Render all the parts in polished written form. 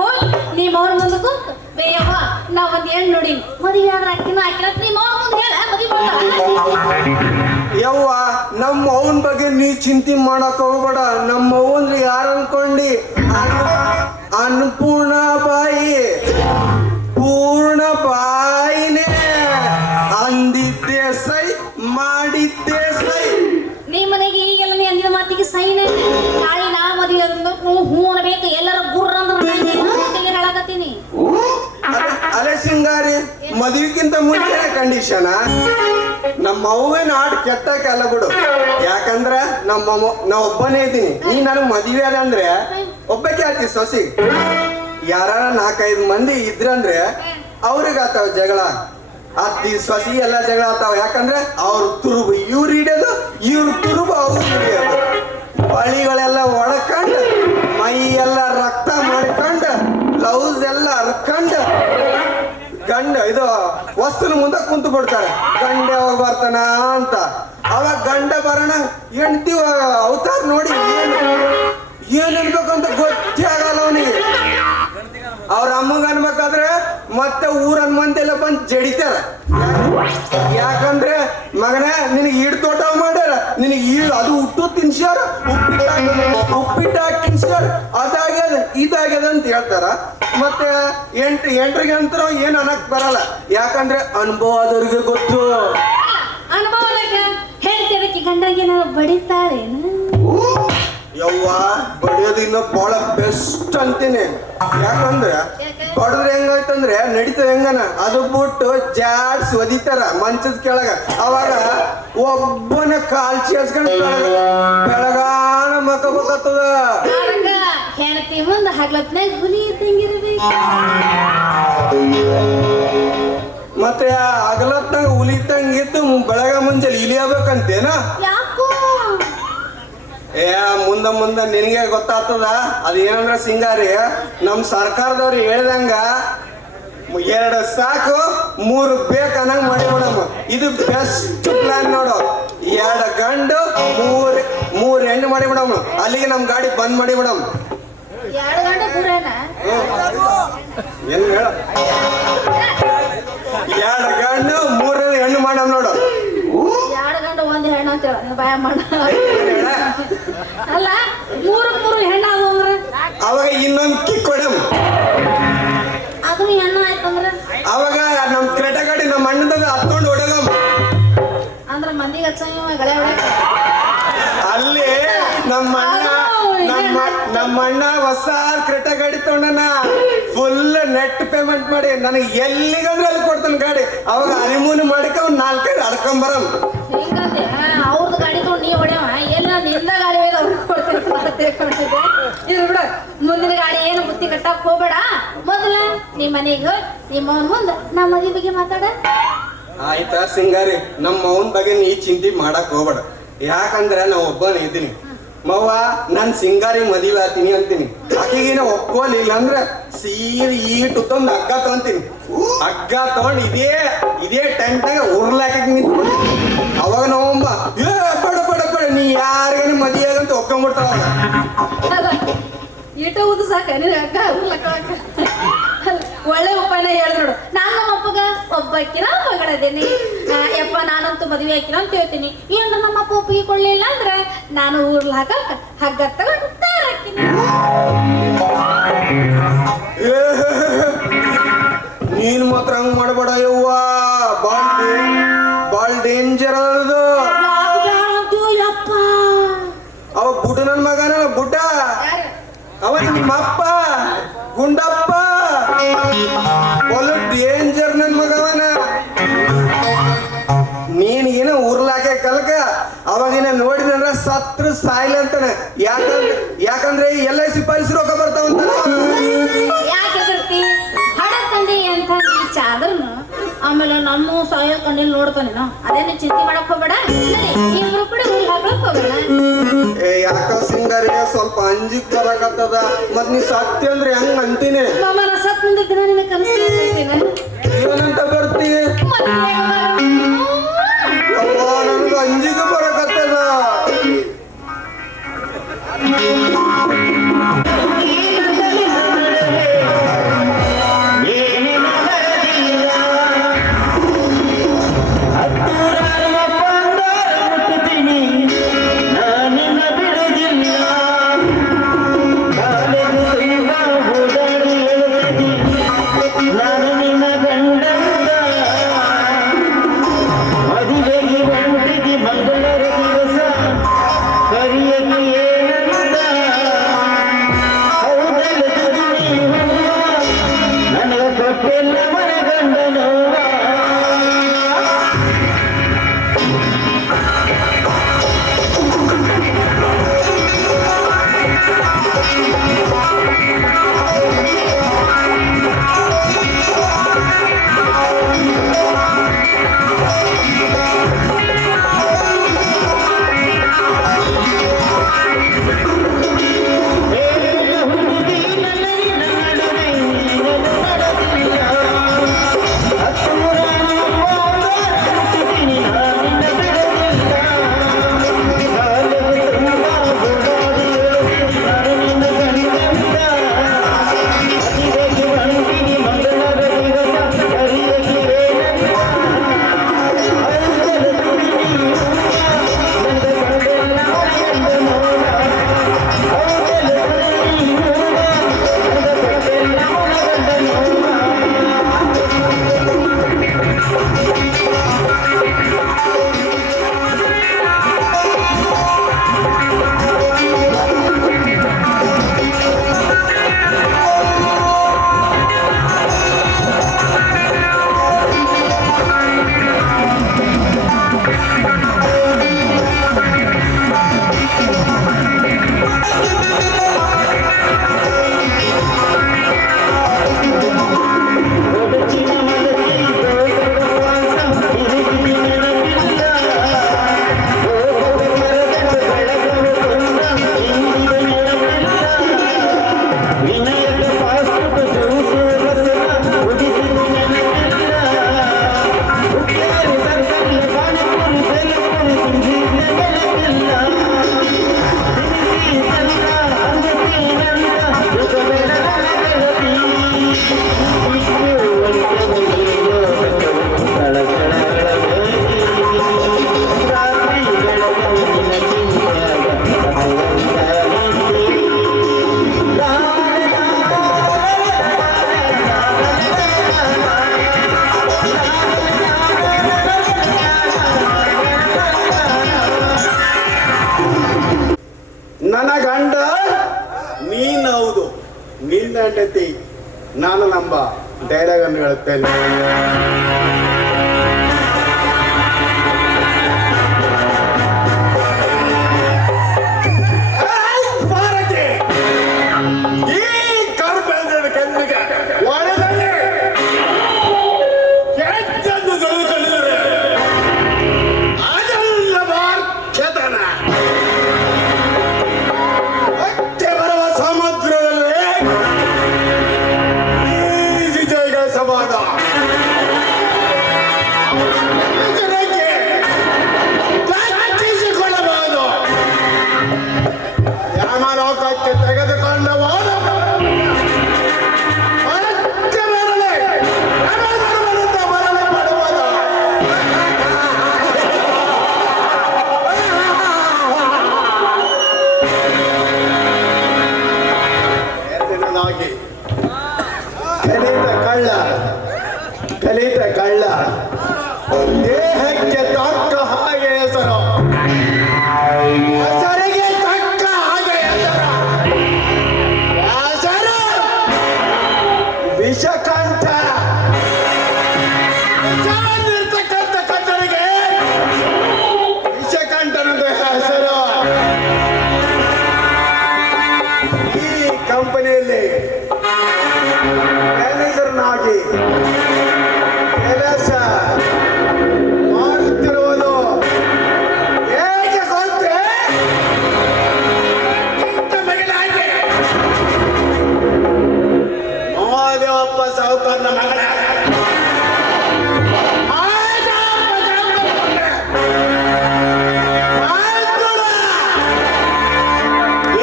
ಹೋಗಿ ನಿಮ್ಮ ಅವ್ರ ಮುಂದೆ ಕೂತು ಬೇಯವ್ವ ನಾ ಒಂದ್ ಹೆಣ್ಣು ನೋಡಿ ಮದುವೆ ಆದ್ರೆ ಅಕ್ಕಿನ ಹಾಕಿರತ್ ನಿಮ್ಮ ಅವ್ರ ಮುಂದೆ ಹೇಳ ಮದುವೆ ಯವ್ವ ನಮ್ಮ ಅವನ ಬಗ್ಗೆ ನೀ ಚಿಂತೆ ಮಾಡಕ್ ಹೋಗ್ಬೇಡ. ನಮ್ಮ ಅವನ್ ಯಾರು ಅನ್ಕೊಂಡಿ ಅನ್ನಪೂರ್ಣ ಬಾಯಿ ಪೂರ್ಣ ಬಾಯಿನೇ ಅಂದಿದ್ದೆ ಸೈ ಮಾಡಿದ್ದೆ ಸೈ. ನೀ ಮನೆಗೆ ಈಗೆಲ್ಲ ನೀ ಅಂದಿದ ಮಾತಿಗೆ ಸೈನ್ ನಾಳೆ ನಾ ಮದುವೆ ಹೂ ಅನ್ಬೇಕು ಎಲ್ಲರ ಗುರ್ರ ಅಂದ್ರೆ ಹೇಳಕತ್ತೀನಿ. ಅಲೆ ಸಿಂಗಾರಿ ಮದುವೆಗಿಂತ ಮುಂಚೆ ಕಂಡೀಷನ್ ನಮ್ಮ ಅವ್ವೇನ ಆಡ್ ಕೆಟ್ಟಕ್ಕೆಲ್ಲ ಬಿಡು. ಯಾಕಂದ್ರ ನಾ ಒಬ್ಬನೇ ಇದ್ದೀನಿ. ನೀ ನನಗ್ ಮದುವೆ ಅದ ಅಂದ್ರೆ ಒಬ್ಬಕ್ಕೆ ಆತಿ ಸೊಸಿ. ಯಾರ 4-5 ಮಂದಿ ಇದ್ರಂದ್ರೆ ಅವ್ರಿಗೆ ಆತಾವ ಜಗಳ. ಅತ್ತಿ ಸೊಸಿ ಎಲ್ಲ ಜಗಳ ಆತಾವ. ಯಾಕಂದ್ರೆ ಅವ್ರ ತುರುಬು ಇವ್ರು ಹಿಡಿಯೋದು, ಇವ್ರ ತುರುಬು ಅವ್ರು ಹಿಡಿಯೋದು. ಬಳಿಗಳೆಲ್ಲ ಒಡಕಂಡು ಮೈ ಎಲ್ಲ ರಕ್ತ ಮಾಡ್ಕೊಂಡು ಬ್ಲೌಸ್ ಎಲ್ಲ ಹರ್ಕೊಂಡು ಗಂಡ ಇದು ವಸ್ತುನ ಮುಂದೆ ಕುಂತು ಬಿಡ್ತಾರೆ. ಗಂಡ ಯಾವಾಗ ಬರ್ತಾನ ಅಂತ. ಅವಾಗ ಗಂಡ ಬರೋಣ ಹೆಂಡತಿ ಅವತಾರ ನೋಡಿ ಏನ್ ಅನ್ಬೇಕಂತ ಗೊತ್ತೇ ಆಗಲ್ಲ ಅವನಿಗೆ. ಅವ್ರ ಅಮ್ಮಗ ಅನ್ಬೇಕಾದ್ರೆ ಮತ್ತೆ ಊರನ್ ಮಂದಿ ಎಲ್ಲ ಬಂದು ಜಡಿತಾರ. ಯಾಕಂದ್ರೆ ಮಗನ ನಿನಗೆ ಈಡ್ ತೋಟ ಮಾಡ್ಯಾರ, ನಿನಗೆ ಅದು ಹುಟ್ಟು ತಿನ್ಸ್ಯಾರ, ಉಪ್ಪಿಟ್ಟು ಹಾಕಿ ತಿನ್ಸ್ಯಾರ, ಅದಾಗ್ಯದ ಇದಾಗ್ಯದ ಅಂತ ಹೇಳ್ತಾರ. ಮತ್ತೆ ಎಂಟ್ರಿಗೆ ಅಂತರ ಏನ್ ಅನ್ನಕ್ ಬರಲ್ಲ. ಯಾಕಂದ್ರೆ ಅನುಭವ ಆದವ್ರಿಗೆ ಗೊತ್ತು. ಅನುಭವ ಹೇಳ್ತಿರಕ್ಕೆ ಗಂಡಗೆ ನಾವು ಬಡಿತಾರೇನು? ಯವ್ವ ಬಡಿಯೋದು ಇನ್ನೂ ಬಹಳ ಬೆಸ್ಟ್ ಅಂತೀನಿ. ಯಾಕಂದ್ರೆ ಬಡದ್ರೆ ಹೆಂಗಾಯ್ತಂದ್ರೆ ನಡೀತದ ಹೆಂಗನ ಅದು ಬಿಟ್ಟು ಜಾಡ್ಸ್ ಒದಿತಾರ ಮಂಚದ ಕೆಳಗ. ಅವಾಗ ಒಬ್ಬನ ಕಾಲ್ ಚೇಸ್ಕೊಂಡು ಬೆಳಗಾನ ಮಕ್ಕಬೇಕಾಗ್ತದ. ಹೆಣತಿ ಮುಂದೆ ಹಗ್ಲತ್ನಾಗ ಹುಲಿ ಇದ್ದಂಗಿರ್ಬೇಕು. ಮತ್ತೆ ಹಗಲತ್ನಾಗ ಹುಲಿತಂಗಿತ್ತು ಬೆಳಗ ಮುಂಜಾನೆ ಇಲಿಯಬೇಕಂತೇನ? ಮುಂದ ನಿನಗೆ ಗೊತ್ತಾಗ್ತದ. ಅದೇನಂದ್ರೆ ಸಿಂಗಾರಿ ನಮ್ ಸರ್ಕಾರದವ್ರು ಹೇಳ್ದಂಗ 2 ಸಾಕು 3 ಬೇಕನ್ನಂಗ ಮಾಡಿ ಬಿಡಮ್ಮ. ಇದು ಬೆಸ್ಟ್ ಪ್ಲಾನ್ ನೋಡು. 2 ಗಂಡು 3 ಹೆಣ್ಣು ಮಾಡಿ ಬಿಡಮ್ಮ. ಅಲ್ಲಿಗೆ ನಮ್ ಗಾಡಿ ಬಂದ್ ಮಾಡಿ ಬಿಡಮ್ಮ. ಏನ್ ಹೇಳ 2 ಗಂಡು 3 ಹೆಣ್ಣು ಮಾಡಮ್ ನೋಡು. 2 ಗಂಡು 1 ಹೆಣ್ಣು ಅಂತ ಭಯ ಮಾಡ ಅಲ್ಲ 3 ಹೆಣ್ಣು ಅಂದ್ರೆ ಅವಾಗ ಇನ್ನೊಂದು ಕಿಕ್ ಕೊಡಮ್. ಅದು ಹೆಣ್ಣು ಆಯ್ತಂದ್ರ ಅವಾಗ ನಮ್ ಕ್ರೆಟ ಗಾಡಿ ನಮ್ಮ ಅಣ್ಣದಾಗ ಹತ್ಕೊಂಡು ಹೊಡೆದಮ್. ಅಂದ್ರ ಮಂದಿಗೆ ಗಳೆ ಅಲ್ಲಿ ನಮ್ಮ ಅಣ್ಣ ಹೊಸ ಕ್ರೆಟ ಗಾಡಿ ತಗೊಂಡನ. ಫುಲ್ ನೆಟ್ ಪೇಮೆಂಟ್ ಮಾಡಿ ನನಗೆ ಎಲ್ಲಿಗಂದ್ರೆ ಅಲ್ಲಿ ಕೊಡ್ತಾನೆ ಗಾಡಿ. ಅವಾಗ ಹನಿಮೂನ್ ಮಾಡಿಕ 4-5 ಅಡ್ಕೊಂಬರಮ್. ಹಿಂಗಂತೆ ಅವ್ರದ್ದು ಗಾಡಿ ತಗೊಂಡು ನೀ ಹೊಡೆವ ಎಲ್ಲ ನಿಂದ ಗಾಡಿ ಒಯ್ದು ಅವ್ರಿಗೆ ಕೊಡ್ತೀನಿ. ಇದು ಬಿಡು, ಮುಂದಿನ ಗಾಡಿ ಏನು ಬುತ್ತಿ ಕಟ್ಟಕ್ ಹೋಗ್ಬೇಡ. ಮೊದಲ ನಿಮ್ಮ ಮನೆಗೆ ನಿಮ್ಮ ಅವನ ಮುಂದೆ ನಮ್ಮ ಮದುವೆ ಬಗ್ಗೆ ಮಾತಾಡ. ಆಯ್ತಾ ಸಿಂಗಾರಿ, ನಮ್ಮ ಅವನ ಬಗ್ಗೆ ನೀ ಚಿಂತೆ ಮಾಡಕ್ ಹೋಗ್ಬೇಡ. ಯಾಕಂದ್ರೆ ನಾ ಒಬ್ಬನೇ ಇದ್ದೀನಿ. ಮವ್ವ ನಾನ್ ಸಿಂಗಾರಿ ಮದುವೆ ಆಗ್ತೀನಿ ಅಂತೀನಿ. ಆಕೆಗಿನ ಒಪ್ಕೋಲಿಲ್ಲ ಅಂದ್ರೆ ಸೀರೆ ಈಟು ತಂದು ಹಗ್ಗ ತಗೊಂತೀನಿ. ಹಗ್ಗ ತಗೊಂಡು ಇದೇ ಟೈಮ್ನಾಗ ಉರ್ಲಾಕ ನಿಂತು ಅವಾಗ ನಾವಮ್ಮ ಬಡ ಬಡ ಬಡ ನೀ ಯಾರಿಗೇನು ಮದುವೆ ಆಗಂತ ಒಪ್ಕೊಂಡ್ಬಿಡ್ತಾವ. ಈಟ ಊದು ಸಾಕ ಅಕ್ಕ ಒಳ್ಳೆ ಉಪಾಯನ ಹೇಳಿದ್ ನೋಡು. ನಾನು ನಮ್ಮ ಅಪ್ಪಗ ಒಬ್ಬಕ್ಕಿನ ಮಗಳದೇನಿ ಯಪ್ಪ ನಾನಂತೂ ಮದುವೆ ಹಾಕಿನ ಅಂತ ಹೇಳ್ತೀನಿ. ಏನ್ರ ನಮ್ಮ ಅಪ್ಪ ಒಪ್ಪಿಗೆ ಕೊಡ್ಲಿಲ್ಲ ಅಂದ್ರೆ ನಾನು ಊರ್ಲ ಹಾಕಕ್ ಹಗ್ಗ ತಗೊಂಡು ಹಾಕಿನಿ. ನೀನ್ ಮಾತ್ರ ಹಂಗ್ ಮಾಡಬೇಡ ಯವ್ವ. ಬಾಳ್ ಡೇಂಜರ್ ಅದು. ಯಪ್ಪ ಅವ ಬುಡ್ಡ ನನ್ ಮಗನ ಬುಡ್ಡ. ಅವ ನಿಮ್ಮ ಅಪ್ಪ ಗುಂಡಪ್ಪ ಒಳ್ಳೆ ಡೇಂಜರ್ ನನ್ ಮಗವನ. ನೀನ್ಗೇನ ಉರ್ಲಾಕೆ ಕಲ್ಕ ಅವಾಗಿನ ನೋಡಿದಂದ್ರ ಸತ್ರ ಸಾಯಿಲ್ ಅಂತಾನೆ. ಯಾಕಂದ್ರೆ LIC ಪಾಲಿಸಿ ರೊಕ್ಕ ಬರ್ತಾವಂತ. ಯಾಕೆ ಬರ್ತಿ ಹಡ ತಂದೆ ಅಂತ ಈ ಚಾದರ್ನು ಆಮೇಲೆ ನಮ್ಮ ಸಾಯೋ ಕಣ್ಣಿಲ್ ನೋಡ್ತಾನೆ. ಅದೇನು ಚಿಂತೆ ಮಾಡಕ್ ಹೋಗ್ಬೇಡ. ಇಬ್ರು ಕೂಡ ಊರ್ ಹಾಕ್ಲಕ್ ಹೋಗೋಣ. ಯಾಕ ಸಿಂಗಾರಿ ಸ್ವಲ್ಪ ಅಂಜಿಕ್ ಬರಕತ್ತದ. ಮತ್ ನೀ ಸತ್ಯ ಅಂದ್ರೆ ಹೆಂಗ್ ಅಂತೀನಿ? ಮಾಮನ ಸತ್ ಮುಂದೆ ದಿನ ನಿನಗೆ ಕನಸ್ತೀನಿ. ಏನಂತ ಬರ್ತಿ? ನನ್ಗೆ ಅಂಜಿಕೆ ಬರಕತ್ತದ. ನೀನ್ ಹೌದು, ನಿನ್ನ ಹೆಂಡತಿ ನಾನು ನಂಬ ಡೈಲಾಗ್ ಅನ್ನು ಹೇಳುತ್ತೇನೆ. ಕಲಿತ ಕಳ್ಳ ದೇಹಕ್ಕೆ ತಕ್ಕ ಹಾಗೆ ಹೆಸರು, ಹೆಸರಿಗೆ ತಕ್ಕ ಹಾಗೆ ಹೆಸರು ವಿಷಕಂಠ. ವಿಷವಿರ್ತಕ್ಕಂಥ ಕಟ್ಟಡಿಗೆ ವಿಷಕಂಠನದ ಹೆಸರು. ಈ ಕಂಪನಿಯಲ್ಲಿ ಮ್ಯಾನೇಜರ್ನಾಗಿ ಕೆಲಸ ಮಾಡುತ್ತಿರುವುದು ಹೇಗೆ ಗೊತ್ತೇ? ಮಹಾದೇವಪ್ಪ ಸಾಹುಕಾರನ ಮಗಳ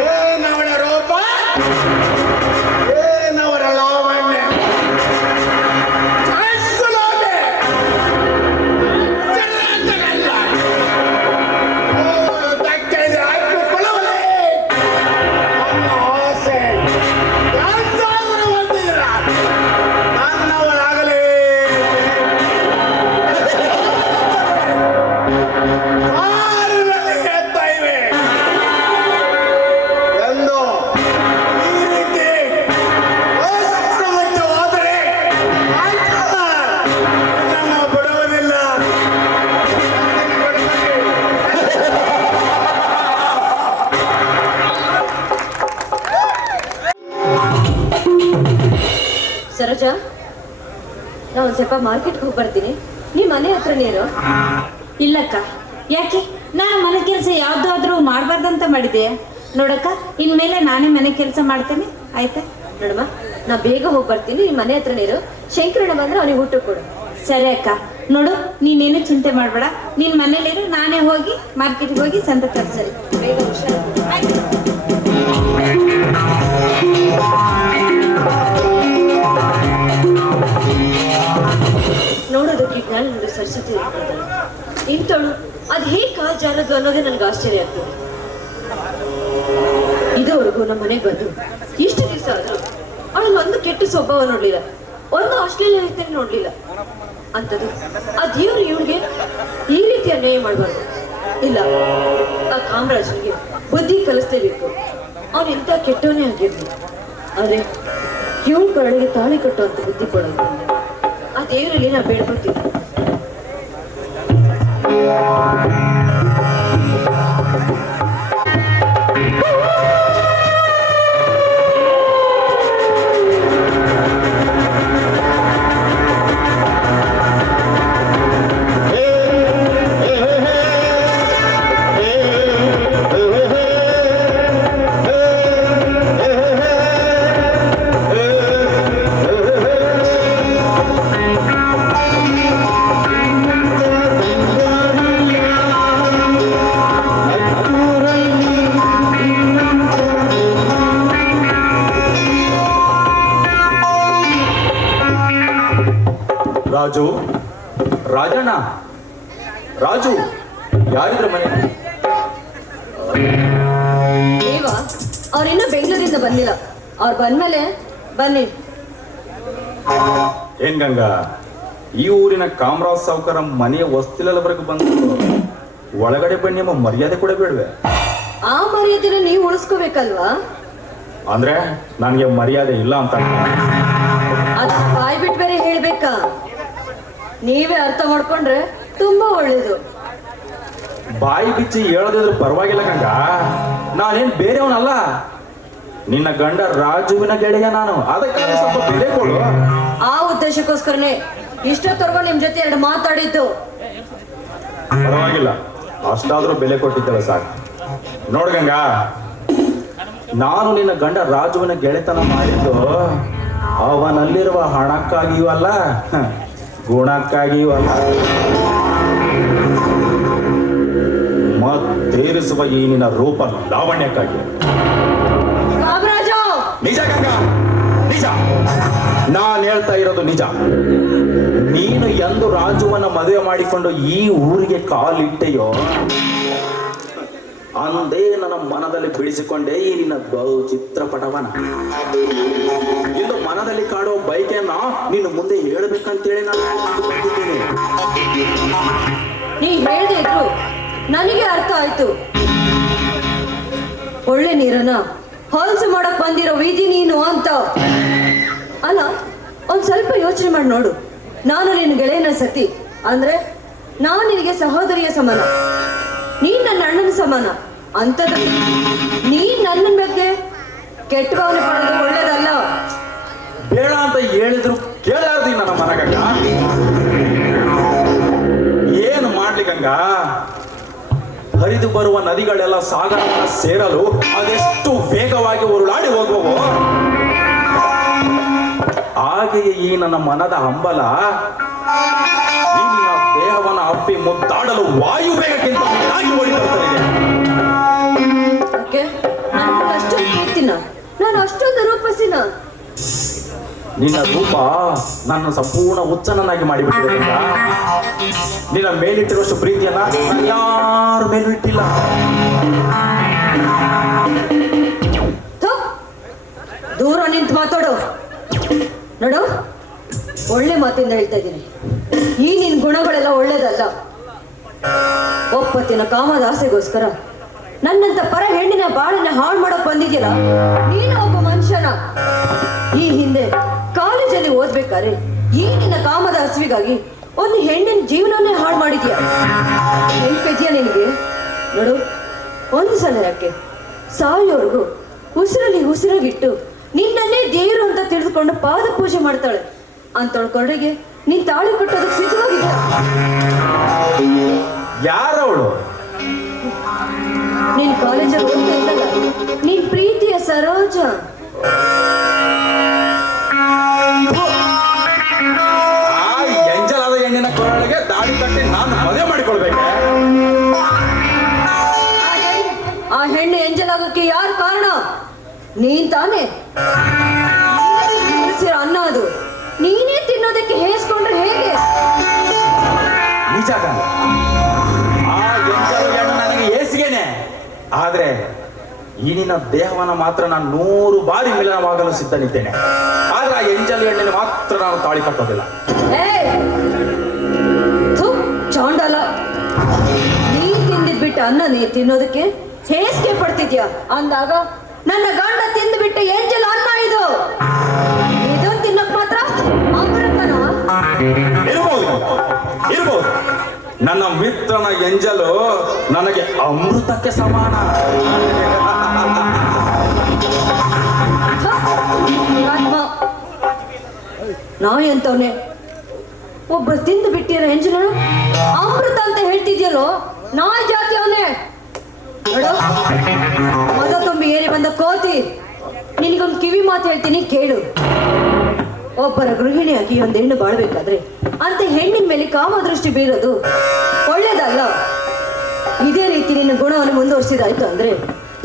ಏನವಳ ರೂಪ, ಏನವಳ ಲಾವಣ್ಯ, ಸರೋಜಾ, ನಾ ಒಂದು ಸ್ವಲ್ಪ ಮಾರ್ಕೆಟ್ಗೆ ಹೋಗಿ ಬರ್ತೀನಿ. ನೀ ಮನೆ ಹತ್ರ ನೀರು? ಇಲ್ಲಕ್ಕ. ಯಾಕೆ? ನಾನು ಮನೆ ಕೆಲಸ ಯಾವ್ದಾದ್ರೂ ಮಾಡಬಾರ್ದಂತ ಮಾಡಿದೆ ನೋಡಕ್ಕ. ಇನ್ಮೇಲೆ ನಾನೇ ಮನೆ ಕೆಲಸ ಮಾಡ್ತೇನೆ, ಆಯ್ತಾ? ನೋಡಮ್ಮ, ನಾ ಬೇಗ ಹೋಗಿ ಬರ್ತೀನಿ. ನೀ ಮನೆ ಹತ್ರ ನೀರು. ಶಂಕರಣ್ಣ ಬಂದ್ರೆ ಅವನಿಗೆ ಊಟ ಕೊಡು. ಸರಿ ಅಕ್ಕ. ನೋಡು, ನೀನೇನು ಚಿಂತೆ ಮಾಡಬೇಡ. ನೀನ್ ಮನೇಲಿರು, ನಾನೇ ಹೋಗಿ ಮಾರ್ಕೆಟ್ಗೆ ಹೋಗಿ ಸಂತೆ ತರ್ಸರಿ. ಬೇಗ ಹುಷಾರು. ನೋಡೋದಕ್ಕೆ ಜ್ಞಾನ ನೋಡಿ ಸರಸ್ವತಿ ಇಂತಳು ಅದ್ ಹೇಗೆ ಕಾಲ್ ಜಾರದು ಅನ್ನೋದೇ ನನ್ಗೆ ಆಶ್ಚರ್ಯ ಆಗ್ತದೆ. ಇದುವರೆಗೂ ನಮ್ಮ ಮನೆಗೆ ಬಂದು ಇಷ್ಟು ದಿವಸ ಆದ್ರು ಅವಳು ಒಂದು ಕೆಟ್ಟ ಸ್ವಭಾವ ನೋಡ್ಲಿಲ್ಲ, ಒಂದು ಅಶ್ಲೀಲತೆ ನೋಡ್ಲಿಲ್ಲ. ಅಂತದ್ದು ಆ ದೇವ್ರು ಇವಳಿಗೆ ಈ ರೀತಿ ಅನ್ಯಾಯ ಮಾಡಬಾರ್ದು. ಇಲ್ಲ, ಆ ಕಾಮರಾಜನಿಗೆ ಬುದ್ಧಿ ಕಲಿಸ್ಲೇಬೇಕು. ಅವನು ಎಂತ ಕೆಟ್ಟವನೇ ಆಗಿರ್ಲಿ, ಆದ್ರೆ ಇವಳು ಕರಳಿಗೆ ತಾಳಿ ಕಟ್ಟುವಂತ ಬುದ್ಧಿ ಕೊಡೋದು ಆ ದೇವರಲ್ಲಿ ನಾ ಬೇಡ್ಕೊತೀನಿ. ರಾಜು, ರಾಜಣ್ಣ, ರಾಜು, ಯಾರಿದ್ರ ಮನೆ? ದೇವ ಅವ್ರಿನ್ನೂ ಬೆಂಗಳೂರಿಂದ ಬಂದಿಲ್ಲ. ಅವ್ರು ಬಂದ್ಮೇಲೆ ಬನ್ನಿ. ಏನ್ ಗಂಗಾ, ಈ ಊರಿನ ಕಾಮರಾಜ್ ಸಾವುಕಾರ ಮನೆಯ ಹೊಸ್ತಿಲವರೆಗೂ ಬಂದು ಒಳಗಡೆ ಬನ್ನಿ ಎಂಬ ಮರ್ಯಾದೆ ಕೂಡ ಬೇಡವೆ? ಆ ಮರ್ಯಾದೆನ ನೀವು ಉಳಿಸ್ಕೋಬೇಕಲ್ವಾ? ಅಂದ್ರೆ ನನಗೆ ಮರ್ಯಾದೆ ಇಲ್ಲ ಅಂತ. ಅದನ್ನ ಬಾಯ್ ಬಿಟ್ಟು ಬೇರೆ ಹೇಳ್ಬೇಕಾ? ನೀವೇ ಅರ್ಥ ಮಾಡ್ಕೊಂಡ್ರೆ ತುಂಬಾ ಒಳ್ಳೇದು. ಬಾಯಿ ಬಿಚ್ಚಿ ಹೇಳದಿದ್ರು ಪರವಾಗಿಲ್ಲ ಗಂಗ, ನಾನೇನ್ ಬೇರೆಯವನಲ್ಲ. ನಿನ್ನ ಗಂಡ ರಾಜುವಿನ ಗೆಳೆಯ ನಾನು, ಅದಕ್ಕಾಗಿ ಸ್ವಲ್ಪ ಬೆಲೆ ಕೊಡು. ಆ ಉದ್ದೇಶಕ್ಕೋಸ್ಕರನೇ ಇಷ್ಟೊತ್ತವರೆಗೂ ನಿಮ್ ಜೊತೆ 2 ಮಾತಾಡಿದ್ದು. ಪರವಾಗಿಲ್ಲ, ಅಷ್ಟಾದ್ರೂ ಬೆಲೆ ಕೊಟ್ಟಿದ್ದೇವೆ ಸಾಕು. ನೋಡ್ ಗಂಗಾ, ನಾನು ನಿನ್ನ ಗಂಡ ರಾಜುವಿನ ಗೆಳೆತನ ಮಾಡಿದ್ದು ಅವನಲ್ಲಿರುವ ಹಣಕ್ಕಾಗಿಯೂ ಅಲ್ಲ, ಗುಣಕ್ಕಾಗಿಯೂ ಅಲ್ಲ, ಮತ್ತೇರಿಸುವ ಈ ನಿನ್ನ ರೂಪ ಲಾವಣ್ಯಕ್ಕಾಗಿ. ಕಾಮರಾಜು, ನಿಜ ಗಂಗಾ, ನಿಜ. ನಾನು ಹೇಳ್ತಾ ಇರೋದು ನಿಜ. ನೀನು ಎಂದು ರಾಜುವನ್ನ ಮದುವೆ ಮಾಡಿಕೊಂಡು ಈ ಊರಿಗೆ ಕಾಲಿಟ್ಟೆಯೋ ಅಂದೇ ನನ್ನ ಮನದಲ್ಲಿ ಬಿಡಿಸಿಕೊಂಡೆ ಈ ನಿನ್ನ ಬಹು ಚಿತ್ರಪಟವನ. ಇಂದು ಮನದಲ್ಲಿ ಕಾಡುವ ಬೈಕೆಯನ್ನ ನಿನ್ನ ಮುಂದೆ ಹೇಳ್ಬೇಕಂತೇಳಿ ನಾನು ಬಂದಿದ್ದೇನೆ. ನೀ ಹೇಳ್ದೆ ಇದ್ರು ನನಗೆ ಅರ್ಥ ಆಯ್ತು. ಒಳ್ಳೆ ನೀರನ್ನ ಹೊಲಸು ಮಾಡಕ್ ಬಂದಿರೋ ವಿಧಿ ನೀನು ಅಂತ. ಅಲ್ಲ, ಒಂದ್ ಸ್ವಲ್ಪ ಯೋಚನೆ ಮಾಡಿ ನೋಡು. ನಾನು ನಿನ್ನ ಗೆಳೆಯನ ಸತಿ ಅಂದ್ರೆ ನಾನು ನಿನಗೆ ಸಹೋದರಿಯ ಸಮಾನ, ನೀನ್ ನನ್ನ ಅಣ್ಣನ ಸಮಾನ. ಅಂತದ ನೀನ್ ನನ್ನ ಬಗ್ಗೆ ಕೆಟ್ಟ ಭಾವನೆ ಪಡೋದು ಒಳ್ಳೇದಲ್ಲ. ಬೇಡ ಅಂತ ಹೇಳಿದ್ರು ಕೇಳಾರ್ದಿ ನನ್ನ ಮನಗಂಗ. ಏನು ಮಾಡ್ಲಿ ಗಂಗ, ಹರಿದು ಬರುವ ನದಿಗಳೆಲ್ಲ ಸಾಗರವನ್ನು ಸೇರಲು ಅದೆಷ್ಟು ವೇಗವಾಗಿ ಉರುಳಾಡಿ ಹೋಗುವವು, ಹಾಗೆಯೇ ಈ ನನ್ನ ಮನದ ಹಂಬಲ ಈ ನಿನ್ನ ದೇಹವನ್ನು ಅಪ್ಪಿ ಮುದ್ದಾಡಲು ವಾಯು ವೇಗಕ್ಕಿಂತ ಓಡಿ ಬರ್ತದೆ. ನಾನು ಅಷ್ಟೊಂದು ಪ್ರೀತಿನ, ನಾನು ಅಷ್ಟೊಂದು ರೂಪಸಿನ. ನಿನ್ನ ರೂಪ ನನ್ನ ಸಂಪೂರ್ಣ ಹುಚ್ಚನನ್ನಾಗಿ ಮಾಡಿಬಿಟ್ಟಿದೆ. ನಿನ್ನ ಮೇಲಿಟ್ಟಿರುವಷ್ಟು ಪ್ರೀತಿಯನ್ನ ನಾನು ಯಾರ ಮೇಲೂ ಇಟ್ಟಿಲ್ಲ. ದೂರ ನಿಂತು ಮಾತಾಡು. ನೋಡು, ಒಳ್ಳೆ ಮಾತಿಂದ ಹೇಳ್ತಾ ಇದ್ದೀನಿ. ಈ ನಿನ್ ಗುಣಗಳೆಲ್ಲ ಒಳ್ಳೇದಲ್ಲ. ಒಪ್ಪತ್ತಿನ ಕಾಮದ ಆಸೆಗೋಸ್ಕರ ನನ್ನಂತ ಪರ ಹೆಣ್ಣಿನ ಬಾಳನ್ನ ಹಾಳು ಮಾಡಕ್ ಬಂದಿದ್ಯಲ್ಲ, ನೀನು ಒಬ್ಬ ಮನುಷ್ಯನ. ಈ ಹಿಂದೆ ಕಾಲೇಜಲ್ಲಿ ಓದ್ಬೇಕಾದ್ರೆ ಈ ನಿನ್ನ ಕಾಮದ ಹಸಿವಿಗಾಗಿ ಒಂದು ಹೆಣ್ಣಿನ ಜೀವನನೇ ಹಾಳು ಮಾಡಿದ್ಯಾ. ನೆನ್ಪಿದ್ಯಾ ನಿನಗೆ? ನೋಡು, ಒಂದು ಸಲ ಯಾಕೆ ಸಾಯೋರ್ಗು ಉಸಿರಲ್ಲಿ ಉಸಿರಾಗಿಟ್ಟು ನಿನ್ನನ್ನೇ ದೇವರು ಅಂತ ತಿಳಿದುಕೊಂಡು ಪಾದ ಪೂಜೆ ಮಾಡ್ತಾಳೆ. ಅಂತವಳ ಕೊರಡೆಗೆ ನೀನ್ ತಾಳಿ ಕಟ್ಟೋದಕ್ಕೆ ಸಿದ್ಧವಾಗಿದ್ದ. ಯಾರವಳು? ನೀನ್ ಕಾಲೇಜಲ್ಲಿ ಓದ್ತಾ ಇದ್ದಲ್ಲ, ನೀನ್ ಪ್ರೀತಿಯ ಸರೋಜ. ಆ ಎಂಜಲಾದ ಹೆಣ್ಣಿನ ಕೊರಳಿಗೆ ದಾಡಿ ಕಟ್ಟಿ ನಾನು ಮದುವೆ ಮಾಡಿಕೊಳ್ಬೇಕೆ? ಆ ಹೆಣ್ಣು ಎಂಜಲಾಗಕ್ಕೆ ಯಾರು ಕಾರಣ? ನೀನ್ ತಾನೇ. ಅನ್ನ ಅದು ನೀನೇ ತಿನ್ನೋದಕ್ಕೆ ಹೇಸ್ಕೊಂಡ್ರೆ ಹೇಗೆ? ನಿಜ ಗಂಗ, ಆ ಎಂಜಲು ಹೆಣ್ಣು ನನಗೆ ಏಸಿಗೆನೆ. ಆದ್ರೆ ಈ ನಿನ್ನ ದೇಹವನ್ನ ಮಾತ್ರ ನಾನು 100 ಬಾರಿ ಮಿಲನವಾಗಲು ಸಿದ್ಧನಿದ್ದೇನೆ. ಆದ್ರೆ ಆ ಎಂಜಲು ಹೆಣ್ಣಿನ ಮಾತ್ರ ನಾನು ತಾಳಿ ಕಟ್ಟೋದಿಲ್ಲ. ಚಾಂಡಾಲ, ನೀ ತಿಂದಿದ್ಬಿಟ್ಟ ಅನ್ನ ನೀ ತಿನ್ನೋದಕ್ಕೆ ಹೇಸಿಗೆ ಪಡ್ತಿದ್ಯಾ ಅಂದಾಗ ನನ್ನ ಗಂಡ ತಿಂದ್ಬಿಟ್ಟ ಎಂಜಲು ಅನ್ನ ಇದು. ಇದನ್ನ ತಿನ್ನಕ್ ಮಾತ್ರ ಅಮೃತನ ಇರ್ಬೋದು ಇರ್ಬೋದು. ನನ್ನ ಮಿತ್ರನ ಎಂಜಲು ನನಗೆ ಅಮೃತಕ್ಕೆ ಸಮಾನ. ನಾ ಎಂತವನೇ ಒಬ್ಬ ತಿಂದು ಬಿಟ್ಟಿರೋ ಎಂಜಲ ಅಮೃತ ಅಂತ ಹೇಳ್ತಿದ್ಯಲ್ಲೋ, ನಾ ಜಾತಿ ಅವನೇ. ಮದ ತುಂಬಿ ಏರಿ ಬಂದ ಕೋತಿ, ನಿನಗೊಂದು ಕಿವಿ ಮಾತು ಹೇಳ್ತೀನಿ ಕೇಳು. ಒಬ್ಬರ ಗೃಹಿಣಿಯಾಗಿ ಒಂದು ಹೆಣ್ಣು ಬಾಳ್ಬೇಕಾದ್ರೆ ಅಂತ ಹೆಣ್ಣಿನ ಮೇಲೆ ಕಾಮದೃಷ್ಟಿ ಬೀರೋದು ಒಳ್ಳೇದಲ್ಲ. ಇದೇ ರೀತಿ ನಿನ್ನ ಗುಣವನ್ನು ಮುಂದುವರಿಸಿದಾಯ್ತು ಅಂದ್ರೆ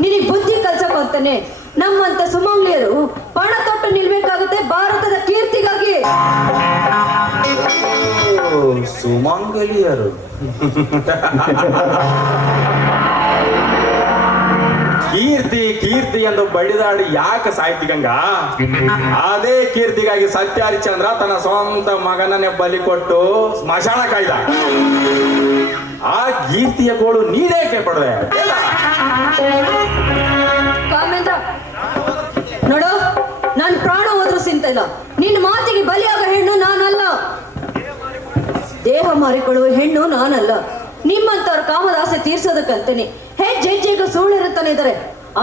ನಿನಗೆ ಬುದ್ಧಿ ಕಲ್ಸಕ್ ಹೋಗ್ತಾನೆ ನಮ್ಮಂತ ಸುಮಂಗ್ಲಿಯರು ಪಣ ತೊಟ್ಟು ನಿಲ್ಬೇಕಾಗುತ್ತೆ ಭಾರತದ ಕೀರ್ತಿಗಾಗಿ. ಸುಮಂಗಲಿಯರು ಕೀರ್ತಿ ಕೀರ್ತಿ ಎಂದು ಬಡಿದಾಡಿ ಯಾಕೆ ಸಾಯ್ತಿ ಗಂಗಾ? ಅದೇ ಕೀರ್ತಿಗಾಗಿ ಸತ್ಯ ಹರಿಶ್ಚಂದ್ರ ತನ್ನ ಸ್ವಂತ ಮಗನನ್ನೇ ಬಲಿ ಕೊಟ್ಟು ಸ್ಮಶಾನ ಕಾಯ್ದ. ಆ ಕೀರ್ತಿಯ ಗೋಳು ನೀನೇಕೆ ಪಡೆದೆ? ಕಾಮೇಂದ್ರ, ಇಲ್ಲ. ನಿನ್ನ ಮಾತಿಗೆ ಬಲಿಯಾಗ ಹೆಣ್ಣು ನಾನಲ್ಲ. ದೇಹ ಮಾರಿಕೊಳ್ಳುವ ಹೆಣ್ಣು ನಾನಲ್ಲ. ನಿಮ್ಮಂತವ್ರ ಕಾಮದಾಸೆ ತೀರ್ಸೋದಕ್ಕಂತೀನಿ ಹೆಜ್ಜೆಜ್ಜೆಗೂ ಸುಳ್ಳಿರುತ್ತಾನೆ ಇದ್ದಾರೆ.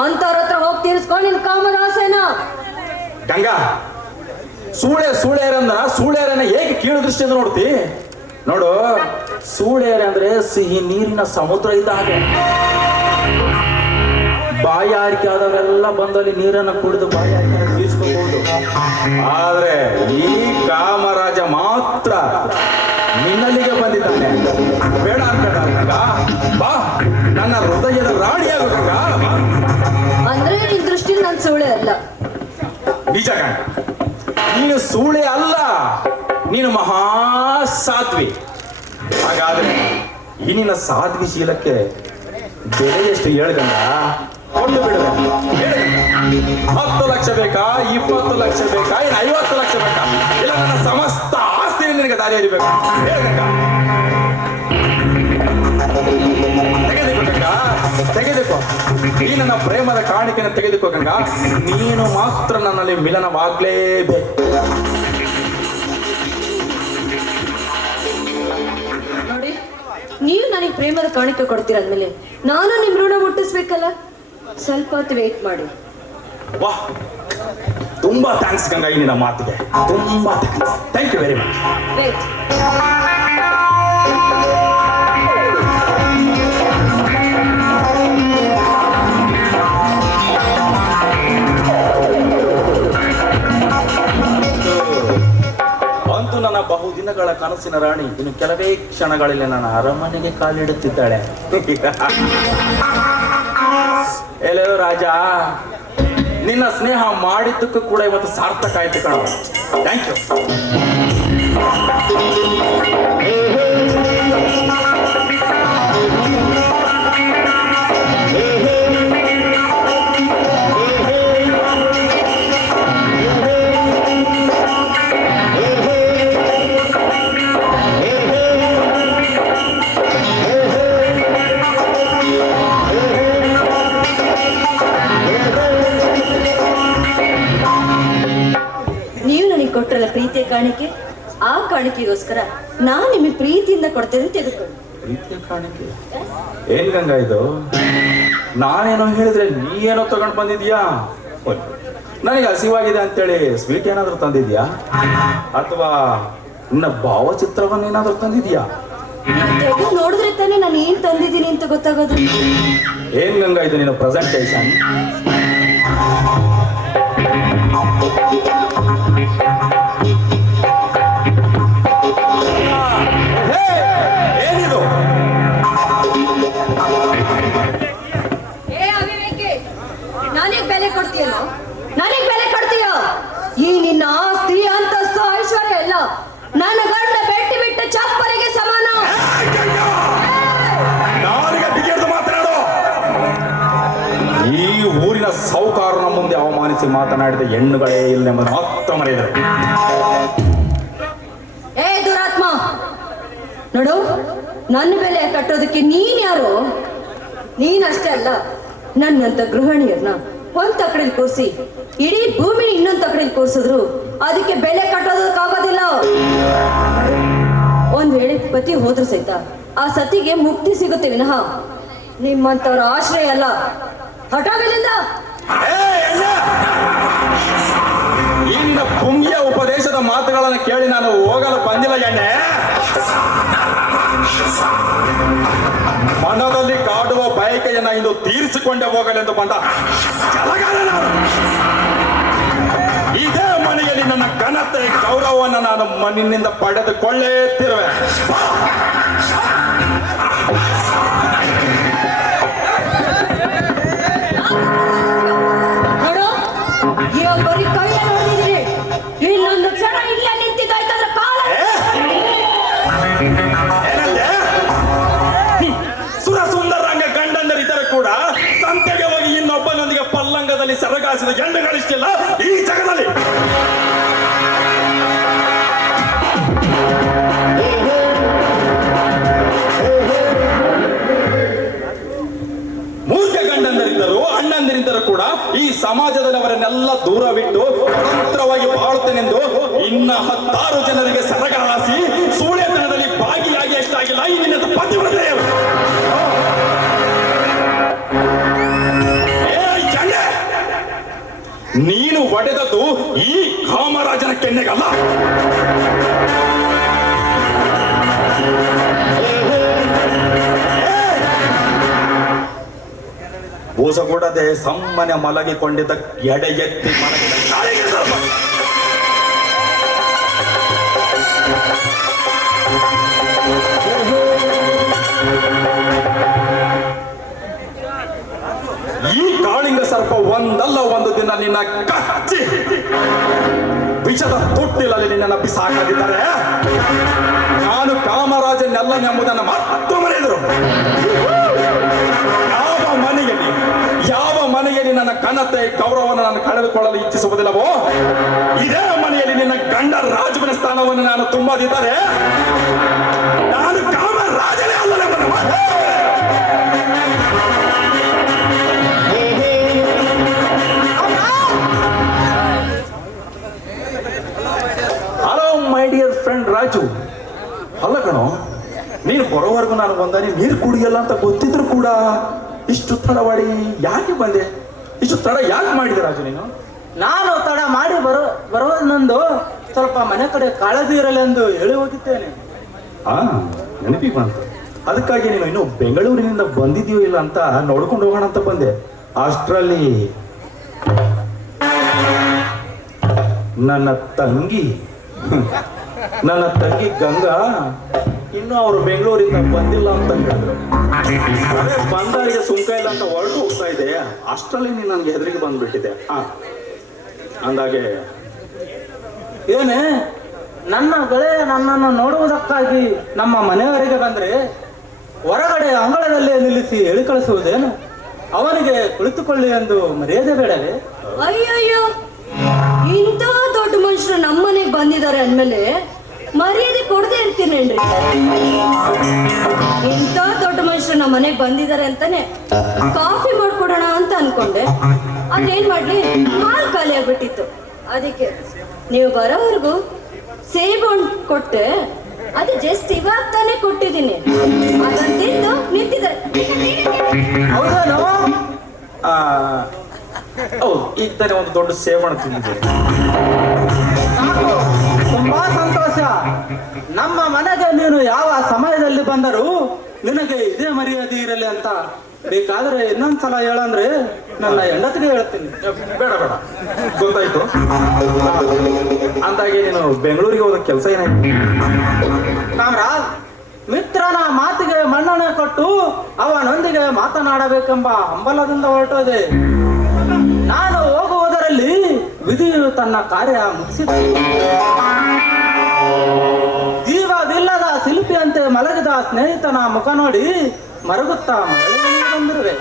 ಅಂತವ್ರ ಹತ್ರ ಹೋಗಿ ತೀರ್ಸ್ಕೊಂಡು ನಿನ್ ಕಾಮದಾಸೆನ. ಗಂಗಾ, ಸೂಳೆಯರನ್ನ ಹೇಗೆ ಕೀಳು ದೃಷ್ಟಿಯಿಂದ ನೋಡ್ತಿ? ನೋಡು, ಸೂಳೆಯರೆ ಅಂದ್ರೆ ಸಿಹಿ ನೀರಿನ ಸಮುದ್ರ ಇದ್ದ ಹಾಗೆ. ಬಾಯಾರಿಕೆ ಆದವರೆಲ್ಲ ಬಂದಲ್ಲಿ ನೀರನ್ನು ಕುಡಿದು ಬಾಯಾರಿಕೆ ತೀರ್ಸ್ಕೋಬಹುದು. ಆದ್ರೆ ಈ ಕಾಮರಾಜ ಮಾತ್ರ ನಿನ್ನಲ್ಲಿಗೆ ಬಂದಿದ್ದಾನೆ. ಬೇಡ ಅನ್ಕಂಡ ಗಂಗಾ, ಬಾ ನನ್ನ ಹೃದಯದ ರಾಣಿಯಾಗು ಗಂಗಾ. ಅಂದ್ರೆ ನಿನ್ ದೃಷ್ಟಿಲಿ ನಾನು ಸೂಳೆ ಅಲ್ಲ. ನಿಜ ಗಂಗ, ನೀನು ಸೂಳೆ ಅಲ್ಲ, ನೀನು ಮಹಾ ಸಾಧ್ವಿ. ಹಾಗಾದ್ರೆ ಈ ನಿನ್ನ ಸಾಧ್ವಿ ಶೀಲಕ್ಕೆ ಬೆಲೆ ಎಷ್ಟು ಹೇಳ್ಗಂಗ? ಕೊಂಡು ಬಿಡುವ. 10 ಲಕ್ಷ ಬೇಕಾ, 20 ಲಕ್ಷ ಬೇಕಾ, ಇನ್ನು 50 ಲಕ್ಷ ಬೇಕಾ? ಇಲ್ಲ ನನ್ನ ಸಮಸ್ತ ಆಸ್ತಿ ನಿನಗೆ ದಾರಿ ಹರಿಬೇಕು. ಹೇಳ್ಗಂಗ, ತೆಗೆದುಕೋ ಗಂಗ, ತೆಗೆದುಕೋ. ಈ ನನ್ನ ಪ್ರೇಮದ ಕಾಣಿಕೆಯನ್ನು ತೆಗೆದುಕೋ ಗಂಗ. ನೀನು ಮಾತ್ರ ನನ್ನಲ್ಲಿ ಮಿಲನವಾಗ್ಲೇಬೇಕು. ನೋಡಿ, ನೀವು ನನಗೆ ಪ್ರೇಮದ ಕಾಣಿಕೆ ಕೊಡ್ತೀರಂದ್ಮೇಲೆ ನಾನು ನಿಮ್ ಋಣ ಮುಟ್ಟಿಸ್ಬೇಕಲ್ಲ. ಸ್ವಲ್ಪ ಹೊತ್ತು ವೇಟ್ ಮಾಡಿ. ವಾಹ್, ತುಂಬಾ ಥ್ಯಾಂಕ್ಸ್ ಗಂಗಾ, ಈ ನಿನ್ನ ಮಾತಿಗೆ ತುಂಬಾ thanks. Thank you very much. Wait. ಅಂತೂ ನನ್ನ ಬಹುದಿನಗಳ ಕನಸಿನ ರಾಣಿ ಇನ್ನು ಕೆಲವೇ ಕ್ಷಣಗಳಲ್ಲಿ ನನ್ನ ಅರಮನೆಗೆ ಕಾಲಿಡುತ್ತಿದ್ದಾಳೆ. ಎಲ್ಲೋ ರಾಜ, ನಿನ್ನ ಸ್ನೇಹ ಮಾಡಿದ್ದಕ್ಕೂ ಕೂಡ ಇವತ್ತು ಸಾರ್ಥಕ ಆಯ್ತು ಕಣ. Thank you. ಕೊಟ್ಟರಲ್ಲ ಪ್ರೀತಿಯ ಕಾಣಿಕೆ, ಆ ಕಾಣಿಕೆಗೋಸ್ಕರ ನಾನು ನಿಮಗೆ ಪ್ರೀತಿಯಿಂದ ಕೊಡ್ತೇನೆ, ತೆಗೆದುಕೊಳ್ಳಿ. ಪ್ರೀತಿಯ ಕಾಣಿಕೆ? ಏನ್ ಗಂಗಾ ಇದು? ನಾನೇನೋ ಹೇಳಿದ್ರೆ ನೀ ಏನೋ ತಗೊಂಡ್ ಬಂದಿದ್ಯಾ? ನನಗೆ ಹಸಿವಾಗಿದೆ ಅಂತೇಳಿ ಸ್ವೀಟ್ ಏನಾದ್ರು ತಂದಿದ್ಯಾ, ಅಥವಾ ನಿನ್ನ ಭಾವಚಿತ್ರವನ್ನು ಏನಾದ್ರು ತಂದಿದ್ಯಾ? ತೆಗೆದು ನೋಡಿದ್ರೆ ತಾನೇ ನಾನು ಏನ್ ತಂದಿದ್ದೀನಿ ಅಂತ ಗೊತ್ತಾಗೋದು. ಏನ್ ಗಂಗಾ ಇದು ನಿನ್ನ ಪ್ರೆಸೆಂಟೇಶನ್? ಏನಿದು? ನನಗೆ ಬೆಲೆ ಕೊಡ್ತೀಯಲ್ಲ, ನನಗೆ ಬೆಲೆ ಕೊಡ್ತೀಯ? ಈ ನಿನ್ನ ಆಸ್ತಿ, ಅಂತಸ್ತು, ಐಶ್ವರ್ಯ ಎಲ್ಲ ನನ್ನ ಗಂಡ ಬೆಟ್ಟಿ ಬಿಟ್ಟ ಚಪ್ಪಲಿಗೆ ಸಮಾನ. ಈ ಊರಿನ ಸೌಕಾರನ ಮುಂದೆ ಅವಮಾನಿಸಿ ಮಾತನಾಡಿದ ಹೆಣ್ಣುಗಳೇ ಇಲ್ಲ ಎಂಬುದು ಮಾತ್ರ ಮರೆಯರು. ಏ ದುರಾತ್ಮ, ನೋಡು, ನನ್ನ ಬೆಲೆ ಕಟ್ಟೋದಕ್ಕೆ ನೀನ್ ಯಾರು? ನೀನಷ್ಟೇ ಅಲ್ಲ, ನನ್ನಂತ ಗೃಹಿಣಿಯರ್ನ ಒಂದ್ ತಕಡಿಲ್ ಕೂರಿಸಿ ಇಡೀ ಭೂಮಿನ ಇನ್ನೊಂದ್ ತಕಡಿಲ್ ಕೂರಿಸಿದ್ರು ಅದಕ್ಕೆ ಬೆಲೆ ಕಟ್ಟೋದಕ್ಕಾಗೋದಿಲ್ಲ. ಒಂದ್ ವೇಳೆ ಪತಿ ಹೋದ್ರು ಸಹಿತ ಆ ಸತಿಗೆ ಮುಕ್ತಿ ಸಿಗುತ್ತೆ ವಿನಃ ನಿಮ್ಮಂತವ್ರ ಆಶ್ರಯ ಅಲ್ಲ. ಹಠಾಗಲಿಂದ ಈ ನಿನ್ನ ಪುಂಗಿಯ ಉಪದೇಶದ ಮಾತುಗಳನ್ನು ಕೇಳಿ ನಾನು ಹೋಗಲು ಬಂದಿಲ್ಲ ಎಣ್ಣೆ. ಮನದಲ್ಲಿ ಕಾಡುವ ಬಯಕೆಯನ್ನ ಇಂದು ತೀರಿಸಿಕೊಂಡೇ ಹೋಗಲೆಂದು ಬಂದ ಛಲಗಾರ ನಾನು. ಇದೇ ಮನೆಯಲ್ಲಿ ನನ್ನ ಘನತೆ ಗೌರವವನ್ನು ನಾನು ಮಣ್ಣಿನಿಂದ ಪಡೆದುಕೊಳ್ಳೇತಿರುವೆ. ನೋಡು, ಇವಾಗ ಬರೀ ಕೈಯ ನೋಡಿದೀನಿ, ಇನ್ನೊಂದು ಕ್ಷಣ ಇಲ್ಲೇ ನಿಂತಿದ್ದಾಯ್ತಂದ್ರೆ ಕಾಲ. ಸುರ ಸುಂದರಾಂಗ ಗಂಡಂದರಿದ್ದರೆ ಕೂಡ ಸಂತೆಗೆ ಹೋಗಿ ಇನ್ನೊಬ್ಬನೊಂದಿಗೆ ಪಲ್ಲಂಗದಲ್ಲಿ ಸರಗಾಸಿದ ಹೆಣ್ಣುಗಳಿಷ್ಟಿಲ್ಲ ಈ ಜಗದಲ್ಲಿ. ಮೂರ್ಖ ಗಂಡಂದರಿದ್ದರು ಅಣ್ಣಂದರಿದ್ದರು ಕೂಡ ಈ ಸಮಾಜದಲ್ಲಿ ಅವರನ್ನೆಲ್ಲ ದೂರವಿಟ್ಟು ಸ್ವತಂತ್ರವಾಗಿ ಬಾಳುತ್ತೇನೆಂದು ಇನ್ನ 10 ಜನರಿಗೆ ಸರಗಾಸಿ ಸೂಳೆತನದಲ್ಲಿ ಭಾಗಿಯಾಗಿ ಎಷ್ಟಾಗಿಲ್ಲ ಈ ನಿನ್ನ ಪತಿವ್ರತೆ. ನೀನು ಒಡೆದದ್ದು ಈ ಕಾಮರಾಜನ ಕೆನ್ನೆಗಲ್ಲ. ಕೂಡದೆ ಸಮ್ಮನೆ ಮಲಗಿಕೊಂಡಿದ್ದ ಎಡೆ ಎತ್ತಿ ಮಲಗಿದ ಕಾಲಿಗೆ ಸ್ವಲ್ಪ ಈ ಕಾಳಿಂಗ ಸರ್ಪ ಒಂದಲ್ಲ ಒಂದು ದಿನ ನಿನ್ನ ಕಚ್ಚಿ ವಿಷದ ತೊಟ್ಟಿಲಲ್ಲಿ ನಿನ್ನನ್ನು ಬಿಸಾಕದಿದ್ದರೆ ನಾನು ಕಾಮರಾಜನೆಲ್ಲನೆಂಬುದನ್ನು ಮತ್ತು ಮರೆಯದರು. ಯಾವ ಮನೆಯಲ್ಲಿ ನನ್ನ ಘನತೆ ಗೌರವವನ್ನು ನಾನು ಕಳೆದುಕೊಳ್ಳಲು ಇಚ್ಛಿಸುವುದಿಲ್ಲವೋ ಇದೇ ಮನೆಯಲ್ಲಿ ನಿನ್ನ ಗಂಡ ರಾಜನ ಸ್ಥಾನವನ್ನು ನಾನು ತುಂಬದಿದ್ದರೆ ನಾನು ಕಾಮರಾಜನೇ ಅಲ್ಲವೆಂಬುದು. Hello my dear friend Raju. ಅಲ್ಲ ಕಣೋ, ನೀನು ಬರೋವರೆಗೂ ನಾನು ಒಂದಾರಿ ನೀರು ಕುಡಿಯಲ್ಲ ಅಂತ ಗೊತ್ತಿದ್ರು ಕೂಡ ಇಷ್ಟು ತಡವಾಡಿ ಯಾಕೆ ಬಂದೆ? ಇಷ್ಟು ತಡ ಯಾಕೆ ಮಾಡಿದೆ ರಾಜು ನೀನು? ನಾನು ತಡ ಮಾಡಿ ಬರೋದನ್ನೊಂದು ಸ್ವಲ್ಪ ಮನೆ ಕಡೆ ಕಾಳಜಿ ಇರಲೆಂದು ಹೇಳಿ ಹೋಗಿದ್ದೇನೆ. ನೆನಪಿಗೆ ಬಂತು. ಅದಕ್ಕಾಗಿ ನೀನು ಇನ್ನು ಬೆಂಗಳೂರಿನಿಂದ ಬಂದಿದೆಯೋ ಇಲ್ಲ ಅಂತ ನೋಡ್ಕೊಂಡು ಹೋಗೋಣ ಅಂತ ಬಂದೆ. ಅಷ್ಟರಲ್ಲಿ ನನ್ನ ತಂಗಿ ಗಂಗಾ ಇನ್ನು ಅವರು ಬೆಂಗಳೂರಿಂದ ಬಂದಿಲ್ಲ ಅಂತ ಹೇಳಿದ್ರು. ಅದೇ ಬಂದಾರಿಗೆ ಸುಂಕ ಇಲ್ಲ ಅಂತ ಹೊರಟು ಹೋಗ್ತಾ ಇದೆ. ಅಷ್ಟರಲ್ಲಿ ನೀನು ನನಗೆ ಹೆದರಿಗೆ ಬಂದ್ಬಿಟ್ಟಿದೆ. ಅಂದಾಗೆ ಏನೇ ನನ್ನ ಗೆಳೆಯ ನನ್ನನ್ನು ನೋಡುವುದಕ್ಕಾಗಿ ನಮ್ಮ ಮನೆಯವರೆಗೆ ಬಂದ್ರೆ ಹೊರಗಡೆ ಅಂಗಳದಲ್ಲೇ ನಿಲ್ಲಿಸಿ ಹೇಳಿ ಕಳಿಸುವುದೇನು? ಅವನಿಗೆ ಕುಳಿತುಕೊಳ್ಳಿ ಎಂದು ಮರ್ಯಾದೆ ಬೇಡವೇ? ಅಯ್ಯಯ್ಯೋ, ಇಂಥ ದೊಡ್ಡ ಮನುಷ್ಯರು ನಮ್ಮನೆಗೆ ಬಂದಿದ್ದಾರೆ ಅಂದ್ಮೇಲೆ ಮರ್ಯಾದೆ ಕೊಡದೆ ಇರ್ತೀನೇನ್ರಿ? ಇಂಥ ದೊಡ್ಡ ಮನುಷ್ಯರು ನಮ್ಮ ಮನೆಗೆ ಬಂದಿದ್ದಾರೆ ಅಂತಾನೆ ಕಾಫಿ ಮಾಡ್ಕೊಡೋಣ ಅಂತ ಅನ್ಕೊಂಡೆ. ಅದೇನ್ ಮಾಡ್ಲಿ, ಹಾಲು ಖಾಲಿ ಆಗ್ಬಿಟ್ಟಿತ್ತು. ಅದಕ್ಕೆ ನೀವು ಬರೋವರೆಗೂ ಸೇಬು ಹಣ್ಣು ಕೊಟ್ಟೆ. ಅದು ಜಸ್ಟ್ ಇವಾಗ ತಾನೇ ಕೊಟ್ಟಿದ್ದೀನಿ. ಅದನ್ನ ತಿಂದು ನಿಂತಿದ್ದಾರೆ. ಹೌದೇನೋ? ಹೌದು, ಈಗ ತಾನೇ ಒಂದು ದೊಡ್ಡ ಸೇವಣ ತಿಂದಿದೆ. ತುಂಬಾ ಸಂತೋಷ. ನಮ್ಮ ಮನೆಗೆ ನೀನು ಯಾವ ಸಮಯದಲ್ಲಿ ಬಂದರೂ ನಿನಗೆ ಇದೇ ಮರ್ಯಾದೆ ಇರಲಿ ಅಂತ ಬೇಕಾದ್ರೆ ಇನ್ನೊಂದ್ಸಲ ಹೇಳಂದ್ರೆ ನನ್ನ ಹೆಂಡತಿಗೆ ಹೇಳ್ತೀನಿ. ಬೇಡ ಗೊತ್ತಾಯ್ತು. ಅಂದಾಗೆ ನೀನು ಬೆಂಗಳೂರಿಗೆ ಹೋದ ಕೆಲಸ ಏನಾಯ್ತು? ಕಾಮರಾಜ್, ಮಿತ್ರನ ಮಾತಿಗೆ ಮನ್ನಣೆ ಕೊಟ್ಟು ಅವನೊಂದಿಗೆ ಮಾತನಾಡಬೇಕೆಂಬ ಹಂಬಲದಿಂದ ಹೊರಟೋದೆ. ನಾನು ಹೋಗುವುದರಲ್ಲಿ ವಿಧಿಯು ತನ್ನ ಕಾರ್ಯ ಮುಗಿಸಿದೆ. ಜೀವವಿಲ್ಲದ ಶಿಲ್ಪಿಯಂತೆ ಮಲಗಿದ ಸ್ನೇಹಿತನ ಮುಖ ನೋಡಿ ಮರುಗುತ್ತಾ ಮರಳಿ ಬಂದಿರುವೆ.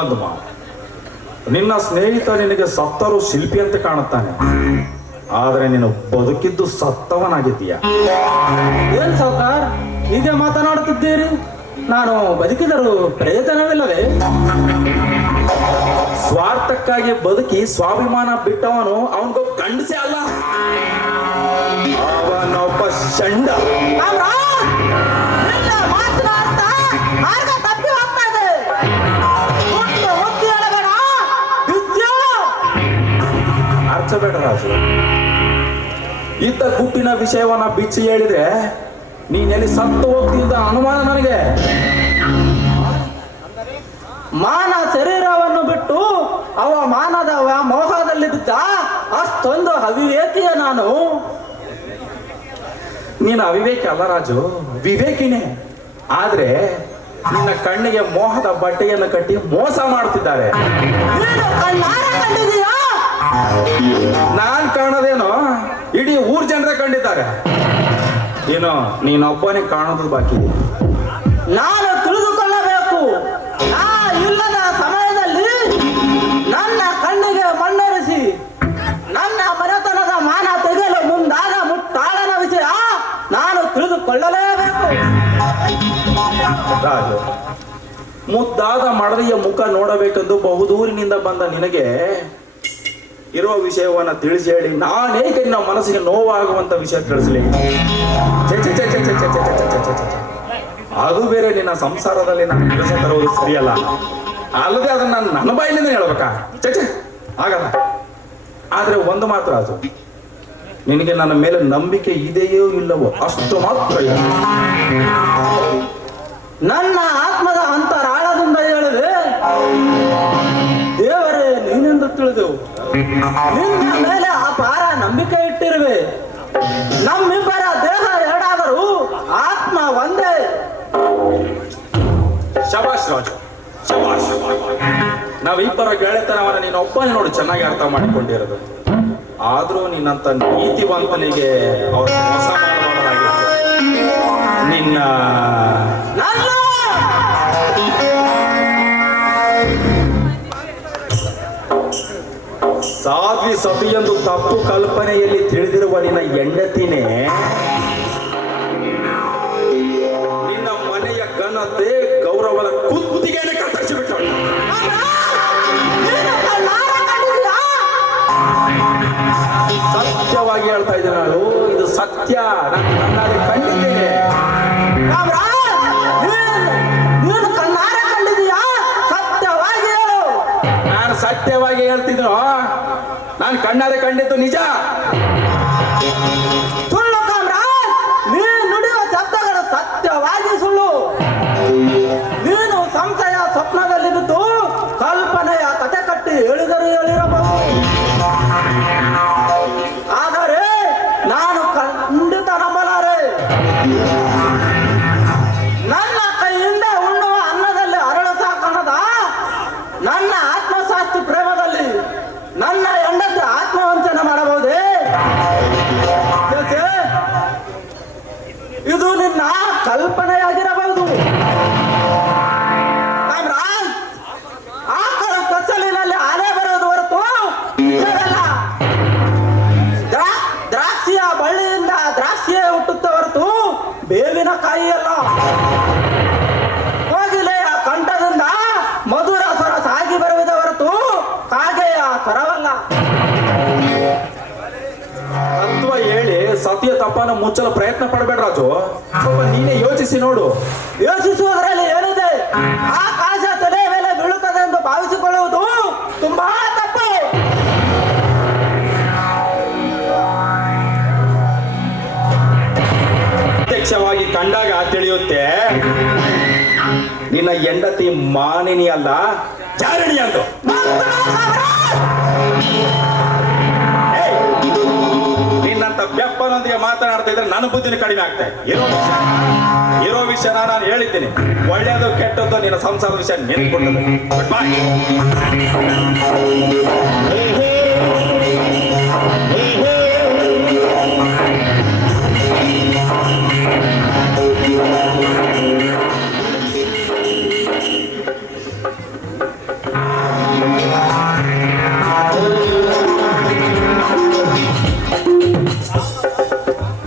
ಒಂದು ಮಾತು, ನಿನ್ನ ಸ್ನೇಹಿತ ನಿನಗೆ ಸತ್ತರೂ ಶಿಲ್ಪಿ ಅಂತ ಕಾಣುತ್ತಾನೆ, ಆದ್ರೆ ನೀನು ಬದುಕಿದ್ದು ಸತ್ತವನಾಗಿದ್ದೀಯ. ಏನ್ ಸಾವ್ಕಾರ್ ಹೀಗೆ ಮಾತನಾಡುತ್ತಿದ್ದೀರಿ? ನಾನು ಬದುಕಿದರೂ ಪ್ರಯೋಜನವಿಲ್ಲವೇ? ಸ್ವಾರ್ಥಕ್ಕಾಗಿ ಬದುಕಿ ಸ್ವಾಭಿಮಾನ ಬಿಟ್ಟವನು ಅವನಿಗೂ ಗಂಡಸೇ ಅಲ್ಲ, ಅವನೊಬ್ಬ ಷಂಡ. ಅರ್ಚಬೇಡ ರಾಜು, ಇದ್ದ ಗುಟ್ಟಿನ ವಿಷಯವನ್ನ ಬಿಚ್ಚಿ ಹೇಳಿದ್ರೆ ನೀನೆಲ್ಲಿ ಸತ್ತು ಹೋಗ್ತಿದ್ದ ಅನುಮಾನ ನನಗೆ. ಮಾನ ಶರೀರವನ್ನು ಬಿಟ್ಟು ಅವ ಮಾನದ ಮೋಹದಲ್ಲಿ ಬಿದ್ದ ಅಷ್ಟೊಂದು ಅವಿವೇಕಿಯ ನಾನು. ನೀನು ಅವಿವೇಕಿ ಅಲ್ಲ ರಾಜು, ವಿವೇಕಿನೇ. ಆದ್ರೆ ನಿನ್ನ ಕಣ್ಣಿಗೆ ಮೋಹದ ಬಟ್ಟೆಯನ್ನು ಕಟ್ಟಿ ಮೋಸ ಮಾಡ್ತಿದ್ದಾರೆ. ನಾನ್ ಕಾಣೋದೇನೋ ಇಡೀ ಊರ್ ಜನರೇ ಕಂಡಿದ್ದಾರೆ. ಏನೋ ನೀನೊಬ್ಬನೇ ಕಾಣೋದು ಬಾಕಿ. ನಾನು ತಿಳಿದುಕೊಳ್ಳಬೇಕು. ನಾ ಇಲ್ಲದ ಸಮಯದಲ್ಲಿ ನನ್ನ ಕಣ್ಣಿಗೆ ಮಣ್ಣೆರಿಸಿ ನನ್ನ ಮನೆತನದ ಮಾನ ತೆಗೆಯಲು ಮುಂದಾದ ಮುಟ್ಟಾಳನ ವಿಷಯ ನಾನು ತಿಳಿದುಕೊಳ್ಳಲೇಬೇಕು. ರಾಜು, ಮುತ್ತ ಮುದ್ದಾದ ಮಡದಿಯ ಮುಖ ನೋಡಬೇಕೆಂದು ಬಹುದೂರಿನಿಂದ ಬಂದ ನಿನಗೆ ಇರುವ ವಿಷಯವನ್ನ ತಿಳಿಸಿ ಹೇಳಿ ನಾನೇಕೆ ನಿನ್ನ ಮನಸ್ಸಿಗೆ ನೋವಾಗುವಂತ ವಿಷಯ ತಿಳಿಸಲಿ. ಅದು ಬೇರೆ ನಿನ್ನ ಸಂಸಾರದಲ್ಲಿ ನಾನು ಕೆಲಸ ತರುವುದು ಸರಿಯಲ್ಲ. ಅಲ್ಲದೆ ಅದನ್ನ ನನ್ನ ಬಾಯಿಲಿಂದ ಹೇಳ್ಬೇಕಾ? ಆಗಲ್ಲ. ಆದ್ರೆ ಒಂದು ಮಾತ್ರ, ಅದು ನಿನಗೆ ನನ್ನ ಮೇಲೆ ನಂಬಿಕೆ ಇದೆಯೋ ಇಲ್ಲವೋ ಅಷ್ಟು ಮಾತ್ರ. ನನ್ನ ಆತ್ಮದ ಅಂತರಾಳದಿಂದ ಹೇಳಿದೆ, ದೇವರೇ ನೀನೆಂದು ತಿಳಿದೆವು. ನಿನ್ನ ಮೇಲೆ ಅಪಾರ ನಂಬಿಕೆ ಇಟ್ಟಿರುವೆ. ನಮ್ಮಿಬ್ಬರ ದೇಹ ಎರಡಾದರೂ ಆತ್ಮ ಒಂದೇ. ಶಬಾಷ್ ರಾಜು, ಶಬಾಷ್. ನಾವಿಬ್ಬರ ಗೆಳೆತನವನ್ನ ನೀನು ಒಬ್ಬನೇ ನೋಡಿ ಚೆನ್ನಾಗಿ ಅರ್ಥ ಮಾಡಿಕೊಂಡಿರೋದು. ಆದ್ರೂ ನಿನ್ನಂತ ನೀತಿವಂತನಿಗೆ ಅವ್ರ ಮೋಸ ಮಾಡಬಾರದಾಗಿತ್ತು. ನಿನ್ನ ಸಾಧ್ವಿ ಸತಿಯೊಂದು ತಪ್ಪು ಕಲ್ಪನೆಯಲ್ಲಿ ತಿಳಿದಿರುವ ನಿನ್ನ ಹೆಂಡತಿನೇ ನಿನ್ನ ಮನೆಯ ಘನತೆ ಗೌರವದ ಕುತ್ತಿಗೆಯನ್ನು ಕತ್ತರಿಸಿಬಿಟ್ಟು. ಸತ್ಯವಾಗಿ ಹೇಳ್ತಾ ಇದ್ದೀನಿ ನಾನು, ಇದು ಸತ್ಯ. ನಾನು ಕಣ್ಣಾರೆ ಕಂಡಿದ್ದೇನೆ. ನೀನು ಕಣ್ಣಾರೆ ಕಂಡಿದೀಯಾ? ಸತ್ಯವಾಗಿ ಹೇಳು. ನಾನು ಸತ್ಯವಾಗಿ ಹೇಳ್ತಿದ್ರು, ನಾನು ಕಣ್ಣಾರೆ ಕಂಡಿದ್ದು ನಿಜ. ಸುಳ್ಳು ಕಾಮ್ರಾಜ್, ನೀನು ನುಡಿಯುವ ಶಬ್ದಗಳು ಸತ್ಯವಾಗಿ ಸುಳ್ಳು. ನೀನು ಸಂಶಯ ಸ್ವಪ್ನದಲ್ಲಿ ಬಿದ್ದು ಕಲ್ಪನೆಯ ಕತೆ ಕಟ್ಟಿ ಹೇಳಿದರೂ ಹೇಳಿರಬಹುದು. ಆದರೆ ನಾನು ಖಂಡಿತ ನಂಬಲಾರೆ. ನನ್ನ ಕೈಯಿಂದ ಉಣ್ಣುವ ಅನ್ನದಲ್ಲಿ ಅರಳಸ ಕಾಣದ ನನ್ನ ಆತ್ಮಶಾಸ್ತಿ ಪ್ರೇಮದಲ್ಲಿ ನನ್ನ ಹೆಂಡತಿ ಆತ್ಮವಂಚನೆ ಮಾಡಬಹುದೇ? ಇದು ನಿನ್ನ ಕಲ್ಪನೆಯಾಗಿರಬಹುದು. ಆಕಳ ಕಸಲಿನಲ್ಲಿ ಅಲೆ ಬರೋದು ಹೊರತು ಇದಲ್ಲ. ದ್ರಾಕ್ಷಿಯ ಬಳ್ಳಿಯಿಂದ ದ್ರಾಕ್ಷಿಯೇ ಹುಟ್ಟುತ್ತೆ ಹೊರತು ಬೇವಿನ ಕಾಯಿಯಲ್ಲ. ಕೋಗಿಲೆಯ ಕಂಠದಿಂದ ಮಧುರ ಸ್ವರ ಸಾಗಿ ಬರುವುದೇ ಹೊರತು ಕಾಗೆಯ ಸ್ವರವಲ್ಲ. ತತ್ವ ಹೇಳಿ ಸತ್ಯ ತಪ್ಪನ್ನು ಮುಚ್ಚಲು ಪ್ರಯತ್ನ ಪಡಬೇಡ ರಾಜು. ಸ್ವಲ್ಪ ನೀನೇ ಯೋಚಿಸಿ ನೋಡು. ಯೋಚಿಸುವುದರಲ್ಲಿ ಏನಿದೆ? ಆಕಾಶ ತಲೆ ಮೇಲೆ ಬೀಳುತ್ತದೆ ಎಂದು ಭಾವಿಸಿಕೊಳ್ಳುವುದು ತುಂಬಾ ತಪ್ಪು. ಪ್ರತ್ಯಕ್ಷವಾಗಿ ಕಂಡಾಗ ತಿಳಿಯುತ್ತೆ ನಿನ್ನ ಹೆಂಡತಿ ಮಾನಿನಿ ಅಲ್ಲ, ಜಾರಣಿ ಅಂದು. ನಿನ್ನಂತ ಬೆಪ್ಪನೊಂದಿಗೆ ಮಾತನಾಡ್ತಾ ಇದ್ರೆ ನನ್ನ ಬುದ್ಧಿನ ಕಡಿಮೆ ಆಗ್ತದೆ. ಇರೋ ವಿಷಯ ನಾನು ಹೇಳಿದ್ದೀನಿ. ಒಳ್ಳೆಯದು ಕೆಟ್ಟದ್ದು ನಿನ್ನ ಸಂಸಾರದ ವಿಷಯ ನೆನ್ಕೊಟ್ಟದು. Good bye.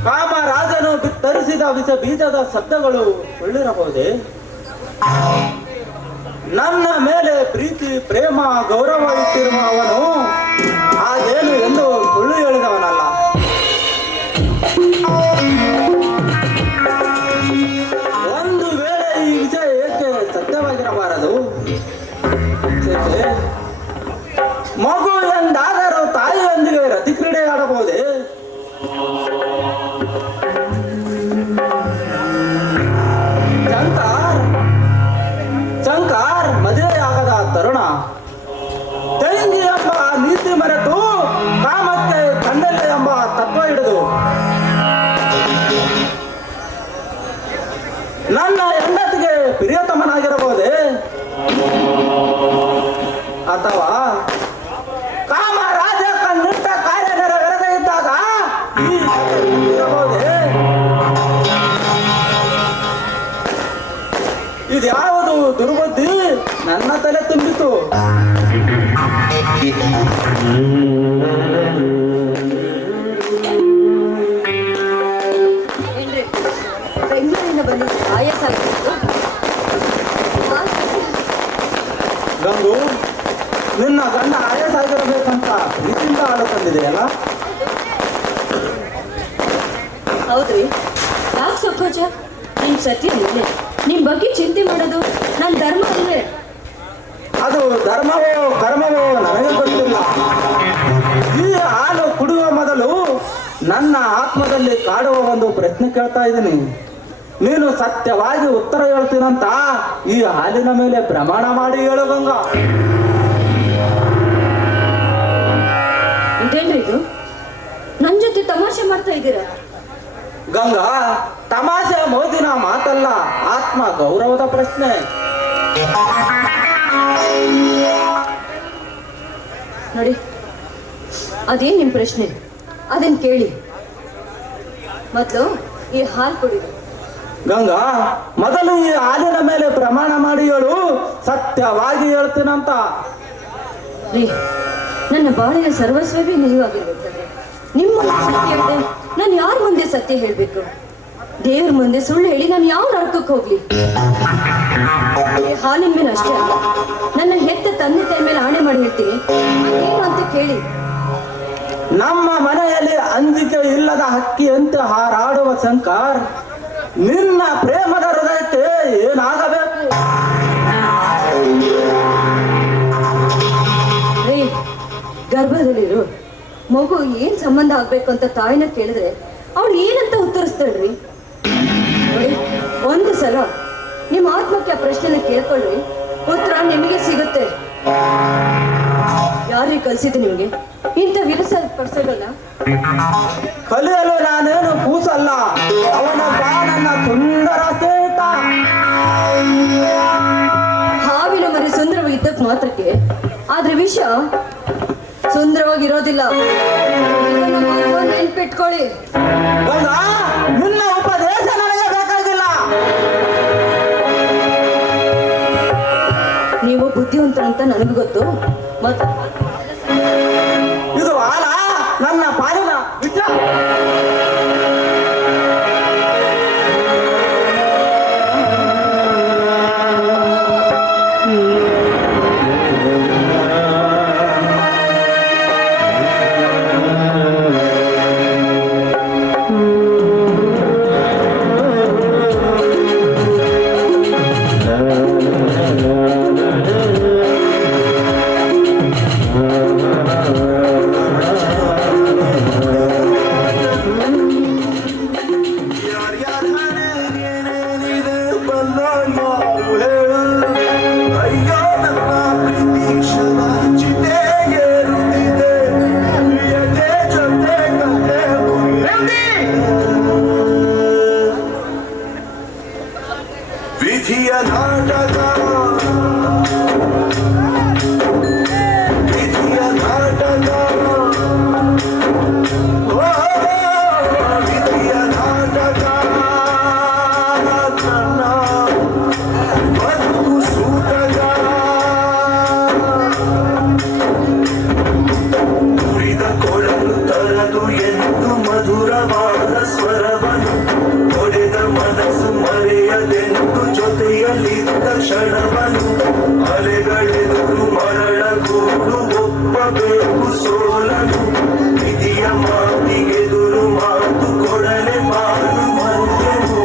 ಕಾಮರಾಜನು ಬಿತ್ತರಿಸಿದ ವಿಷ ಬೀಜದ ಶಬ್ದಗಳು ಒಳ್ಳಿರಬಹುದೇ? ನನ್ನ ಮೇಲೆ ಪ್ರೀತಿ ಪ್ರೇಮ ಗೌರವ ಇಟ್ಟಿರುವ ಅವನು ಹಾಗೇನು ಎಂದು ಸುಳ್ಳು ಹೇಳಿದವನಲ್ಲ. ಒಂದು ವೇಳೆ ಈ ವಿಷಯ ಏಕೆ ಸತ್ಯವಾಗಿರಬಾರದು? ಮಗು ಎಂದಾದರೂ ತಾಯಿಯೊಂದಿಗೆ ರತಿ ಕ್ರೀಡೆ ಆಡಬಹುದೇ? ಶಂಕರ್ ಮದುವೆಯಾಗದ ತರುಣ ತಂಗಿ ಎಂಬ ನೀತಿ ಮರೆತು ಕಾಮಕ್ಕೆ ಕಂಡಲ್ಲ ಎಂಬ ತತ್ವ ಹಿಡಿದು ನನ್ನ ಹೆಂಡತಿಗೆ ಪ್ರಿಯತಮನಾಗಿರಬಹುದೇ? ಅಥವಾ ಕಾಮರಾಜ ಕಣ್ಣಿಟ್ಟ ಕಾರ್ಯ ನೆರವೇರದೇ ಇದ್ದಾಗ ಇರಬಹುದೇ? ಇದ್ಯಾವುದು ದುರ್ಬುದ್ಧಿ ನನ್ನ ತಲೆ ತುಂಬಿತು. ಬೆಂಗಳೂರಿನ ಬಂದು ಆಯಾಸ ನಿನ್ನ ಗಂಡ ಆಯಸ್ಸಾಗಿರಬೇಕಂತ ಪ್ರೀತಿಯಿಂದ ಹಾಲು ತಂದಿದೆಯಲ್ಲ? ಹೌದ್ರಿ, ಯಾಕೆ ಸಂಕೋಚ? ನಿಮ್ ಸತ್ಯ ಇಲ್ಲೇ ನಿಮ್ ಬಗ್ಗೆ ಚಿಂತೆ ಮಾಡೋದು ನನ್ನ ಧರ್ಮ ಅಲ್ಲೇ. ಅದು ಧರ್ಮವೋ ಕರ್ಮವೋ ನನಗೆ ಗೊತ್ತಿಲ್ಲ. ಈ ಹಾಲು ಕುಡಿಯುವ ಮೊದಲು ನನ್ನ ಆತ್ಮದಲ್ಲಿ ಕಾಡುವ ಒಂದು ಪ್ರಶ್ನೆ ಕೇಳ್ತಾ ಇದ್ದೀನಿ. ನೀನು ಸತ್ಯವಾಗಿ ಉತ್ತರ ಹೇಳ್ತೀನಂತ ಈ ಹಾಲಿನ ಮೇಲೆ ಪ್ರಮಾಣ ಮಾಡಿ ಹೇಳು ಗಂಗಾ. ಇದೇನ್ರಿ ಇದು? ನನ್ ಜೊತೆ ತಮಾಷೆ ಮಾಡ್ತಾ ಇದ್ದೀರಾ? ಗಂಗಾ, ತಮಾಷೆ ಮೋದಿನ ಮಾತಲ್ಲ, ಆತ್ಮ ಗೌರವದ ಪ್ರಶ್ನೆ. ನೋಡಿ, ಅದೇನ್ ನಿಮ್ ಪ್ರಶ್ನೆ? ಅದನ್ ಕೇಳಿ. ಮೊದ್ಲು ಈ ಹಾಲು ಕುಡಿ. ಗಂಗಾ, ಮೊದಲು ಈ ಹಾಲಿನ ಮೇಲೆ ಪ್ರಮಾಣ ಮಾಡಿ ಹೇಳು, ಸತ್ಯವಾಗಿ ಹೇಳ್ತೀನಂತ. ರೀ, ನನ್ನ ಬಾಳಿನ ಸರ್ವಸ್ವವೇ ನೀವಾಗಿರ್ಬೇಕಾದ್ರೆ ನಿಮ್ಮ ಸತ್ಯ ಹೇಳಿದೆ ನಾನು ಯಾರ ಮುಂದೆ ಸತ್ಯ ಹೇಳ್ಬೇಕು? ದೇವ್ರ ಮುಂದೆ ಸುಳ್ಳು ಹೇಳಿ ನಾನು ಯಾವ ನರಕಕ್ಕೆ ಹೋಗ್ಲಿ? ಈ ಹಾಲಿನ ಮೇಲೆ ಅಷ್ಟೇ ಅಲ್ಲ, ನನ್ನ ಹೆತ್ತ ತಂದೆ ತಾಯಿ ಮೇಲೆ ಆಣೆ ಮಾಡಿ ಹೇಳ್ತೀನಿ, ಏನು ಅಂತ ಕೇಳಿ. ನಮ್ಮ ಮನೆಯಲ್ಲಿ ಅಂಜಿಕೆ ಇಲ್ಲದ ಹಕ್ಕಿಯಂತೆ ಹಾರಾಡುವ ಶಂಕರ್, ನಿನ್ನ ಪ್ರೇಮದ ಹೃದಯಕ್ಕೆ ಏನಾಗಬೇಕು? ರೀ, ಗರ್ಭದಲ್ಲಿರು ಮಗು ಏನ್ ಸಂಬಂಧ ಆಗ್ಬೇಕು ಅಂತ ತಾಯಿನ ಕೇಳಿದ್ರೆ ಅವ್ಳು ಏನಂತ ಉತ್ತರಿಸ್ತಾಳ್ರಿ? ನೋಡಿ, ಒಂದು ಸಲ ನಿಮ್ಮ ಆತ್ಮಕ್ಕೆ ಆ ಪ್ರಶ್ನೆನ ಕೇಳ್ಕೊಳ್ಳಿ, ಉತ್ತರ ನಿಮಗೆ ಸಿಗುತ್ತೆ. ಯಾರಿಗೆ ಕಲ್ಸಿದ್ದು ನಿಮ್ಗೆ ಇಂಥ ವಿರಸ ಪಡಿಸೋದಲ್ಲ? ಕಲಿಯಲು ನಾನೇನು ಕೂಸಲ್ಲ, ಅವನ ನನ್ನ ಸುಂದರ ಸ್ನೇಹಿತ. ಹಾವಿನ ಮರಿ ಸುಂದರವಾಗಿ ಇದ್ದಕ್ ಮಾತ್ರಕ್ಕೆ ಆದ್ರೆ ವಿಷ ಸುಂದರವಾಗಿರೋದಿಲ್ಲ. ನೆನ್ಪಿಟ್ಕೊಳ್ಳಿ. ಗಂಗಾ, ನಿನ್ನ ಉಪದೇಶ ನನಗೆ ಬೇಕಾಗಿಲ್ಲ. ನೀವು ಬುದ್ಧಿವಂತರಂತ ನನಗೆ ಗೊತ್ತು. ಮತ್ತೆ ಇದು ಹಾಲ ನನ್ನ ಪಾಲಿನ ವಿಚಾರ. ವಿಧಿಯ ನಾಟಕ ವಿಧಿಯ ನಾಟಕ ವಿಧಿಯ ನಾಟಕ ನನ್ನ ಬದುಕು ಸೂಟಕ ಮುರಿದ ಕೊಳಲು ತರದು ಎಂದು ಮಧುರವಾದ ಸ್ವರವನ್ನು ಹೊಡೆದ ಮನಸ್ಸು ಮರೆಯದೆಂದು ಜೊತೆಯಲ್ಲಿದ್ದ ಕ್ಷಣವನು ಅಲೆಗಳೆದುರು ಮರಳ ಗೂಡು ಒಪ್ಪಬೇಕು ಸೋಲನು ವಿಧಿಯ ಮಾತಿಗೆದುರು ಮಾತು ಕೊಡಲೆ ಮಾತು ಮಧ್ಯವು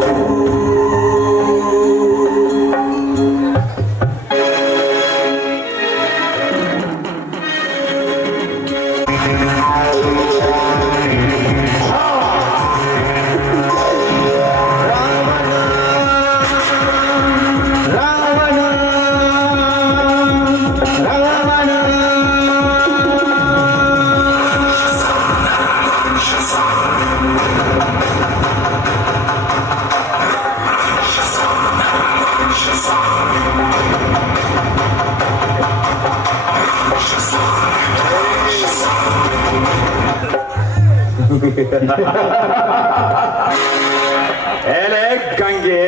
ಏನೇ ಗಂಗೆ,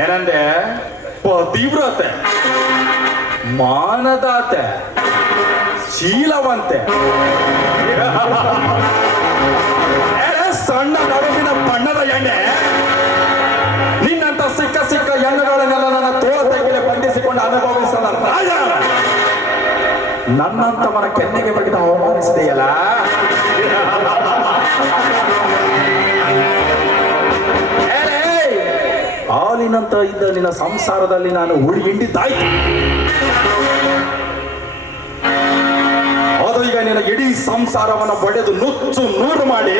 ಏನಂದೆ? ಪತಿವ್ರತೆ, ಮಾನದಾತೆ, ಶೀಲವಂತೆ, ಸಣ್ಣ ನಡುವಿನ ಬಣ್ಣದ ಎಣ್ಣೆ. ನಿನ್ನಂತ ಸಿಕ್ಕ ಸಿಕ್ಕ ಎಣ್ಣೆಗಳನ್ನೆಲ್ಲ ನನ್ನ ತೋಳ ತೆಗೆಲೆ ಬಂಧಿಸಿಕೊಂಡು ಅನುಭವಿಸಲ್ಲ ರಾಜ. ನನ್ನಂತವನ ಕೆನ್ನೆಗೆ ಬಡಿದು ಅವಮಾನಿಸಿದೆಯಲ್ಲ. ಹಾಲಿನಂತ ಇದ್ದ ನಿನ್ನ ಸಂಸಾರದಲ್ಲಿ ನಾನು ಉಳಿಹಿಂಡಿದ್ದಾಯ್ತು. ಅದು ಈಗ ನಿನ್ನ ಇಡೀ ಸಂಸಾರವನ್ನು ಬಡಿದು ನುಚ್ಚು ನೂರು ಮಾಡಿ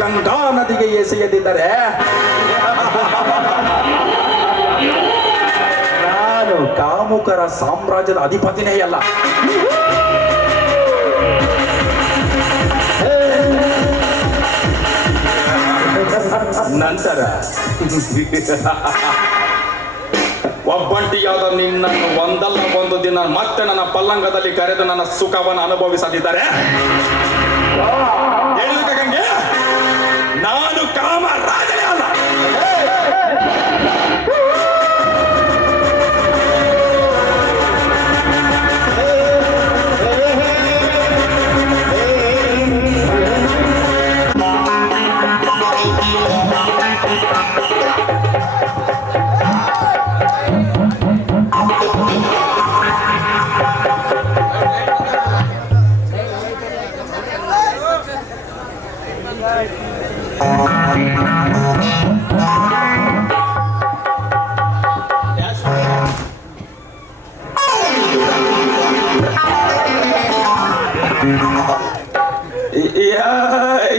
ಗಂಗಾ ನದಿಗೆ ಎಸೆಯದಿದ್ದರೆ ನಾನು ಕಾಮುಕರ ಸಾಮ್ರಾಜ್ಯದ ಅಧಿಪತಿನೇ ಅಲ್ಲ. ನಂತರ ಒಬ್ಬಂಟಿಯಾದ ನಿನ್ನನ್ನು ಒಂದಲ್ಲ ಒಂದು ದಿನ ಮತ್ತೆ ನನ್ನ ಪಲ್ಲಂಗದಲ್ಲಿ ಕರೆದು ನನ್ನ ಸುಖವನ್ನು ಅನುಭವಿಸದಿದ್ದರೆ ಗಂಗೆ ನಾನು ಕಾಮ ರಾಜನೇ ಅಲ್ಲ.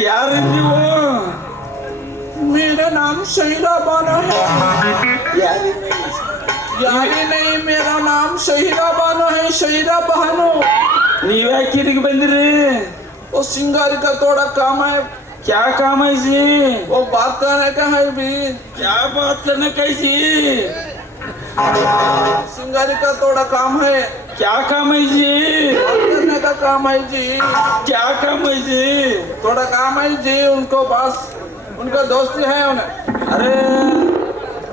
ಯಾರು ನೀವು? मेरा नाम शहीरा बानो है। यारी नहीं, मेरा नाम शहीरा बानो है। शहीरा बहनो। ನೀವ್ಯಾಕೆ ಇಲ್ಲಿಗೆ ಬಂದಿರಿ? वो सिंगारी का थोड़ा काम है। क्या काम है जी? वो बात करने का है भी। क्या बात करने का जी? सिंगारी का थोड़ा काम है। क्या काम है जी? बात करने का काम है जी। क्या काम है जी? थोड़ा काम है जी। उनको पास उनका दोस्ती है उन्हें। ಅರೆ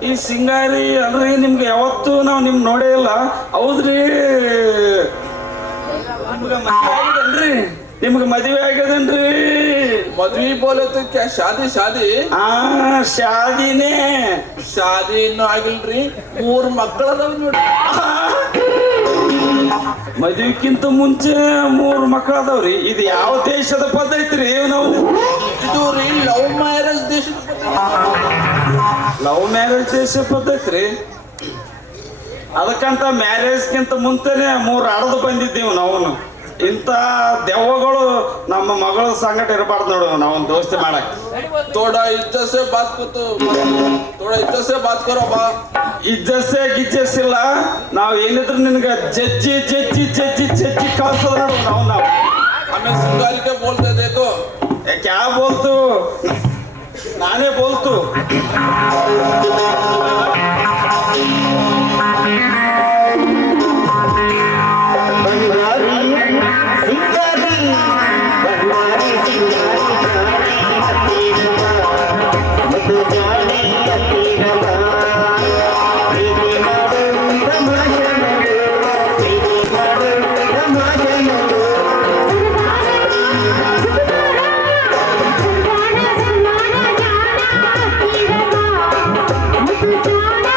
ಈ ಸಿಂಗಾರಿ ಅಲ್ರಿ, ನಿಮ್ಗೆ ಯಾವತ್ತೂ ನಾವು ನಿಮ್ ನೋಡೇ ಇಲ್ಲ. ಹೌದ್ರಿ, ನಿಮ್ಗೆ ಮದುವೆ ಆಗಿದನ್ರಿ? ನಿಮ್ಗೆ ಮದುವೆ ಆಗ್ಯದನ್ರಿ? मधुई बोले तो क्या शादी शादी? ಶಾದಿನೇ. ಶಾದಿ ಇನ್ನೂ ಆಗಿಲ್ರಿ. 3 ಮಕ್ಕಳದವ್ ನೋಡಿ. ಮದುವೆಕ್ಕಿಂತ ಮುಂಚೆ 3 ಮಕ್ಕಳು ಅದಾವ್ರಿ. ಇದು ಯಾವ ದೇಶದ ಪದ್ಧತಿ ರೀ? ನಾವು ಇದು ರೀ ಲವ್ ಮ್ಯಾರೇಜ್ ದೇಶದ ಲವ್ ಮ್ಯಾರೇಜ್ ದೇಶ ಪದ್ಧತಿ ರೀ. ಅದಕ್ಕಂತ ಮ್ಯಾರೇಜ್ಗಿಂತ ಮುಂಚೆನೆ 3 ಆಡದು ಬಂದಿದ್ದೀವಿ ನಾವು. ಇಂಥ ದೆವ್ವಗಳು ನಮ್ಮ ಮಗಳ ಸಂಗಟ ಇರಬಾರ್ದು ನೋಡು, ನಾವೊಂದು ದೋಸ್ತಿ ಮಾಡಕ್. थोड़ा इज्जत से बात को तो थोड़ा इज्जत से बात करो बा। ಇಜ್ಜಸ್ಸೆ ಗಿಜ್ಜಸ್ಸಿಲ್ಲ. ನಾವು ಏನಿದ್ರು ನಿನ್ಗೆ ಜಜ್ಜಿ ಜಜ್ಜಿ ಜಜ್ಜಿ ಜಜ್ಜಿ ಕಳ್ಸೋದು ನೋಡು ನಾವು. हमें सिंगारी के बोलते देखो। ಕ್ಯಾ ಬೋಲ್ತು? ನಾನೇ ಬೋಲ್ತು. जाना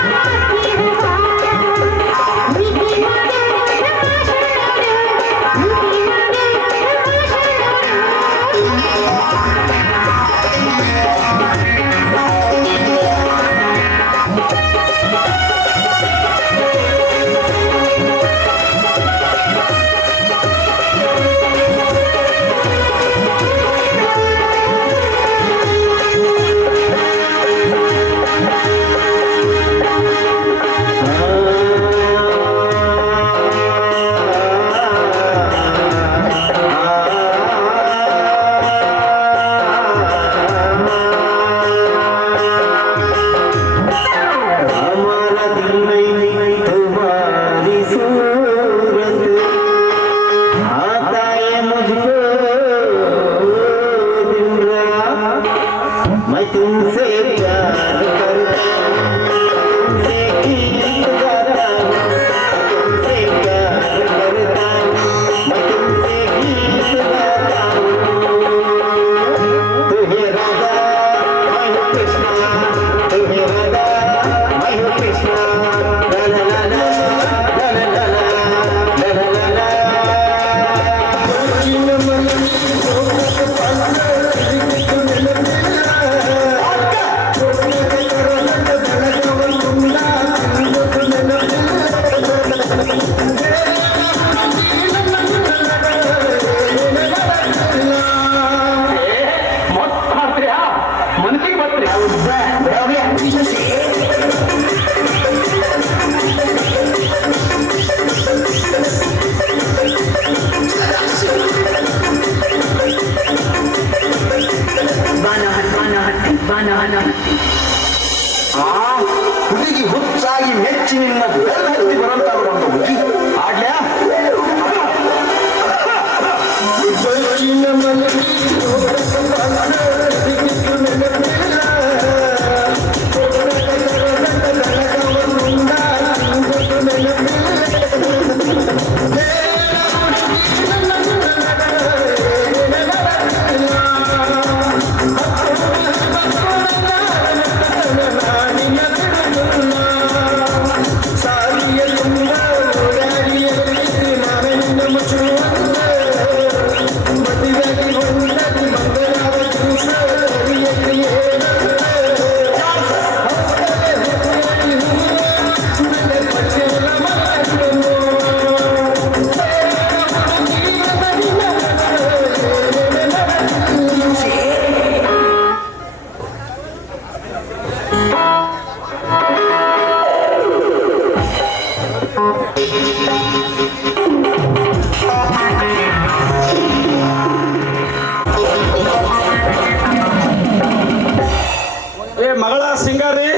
ಏ ಮಗಳ ಸಿಂಗಾರಿ,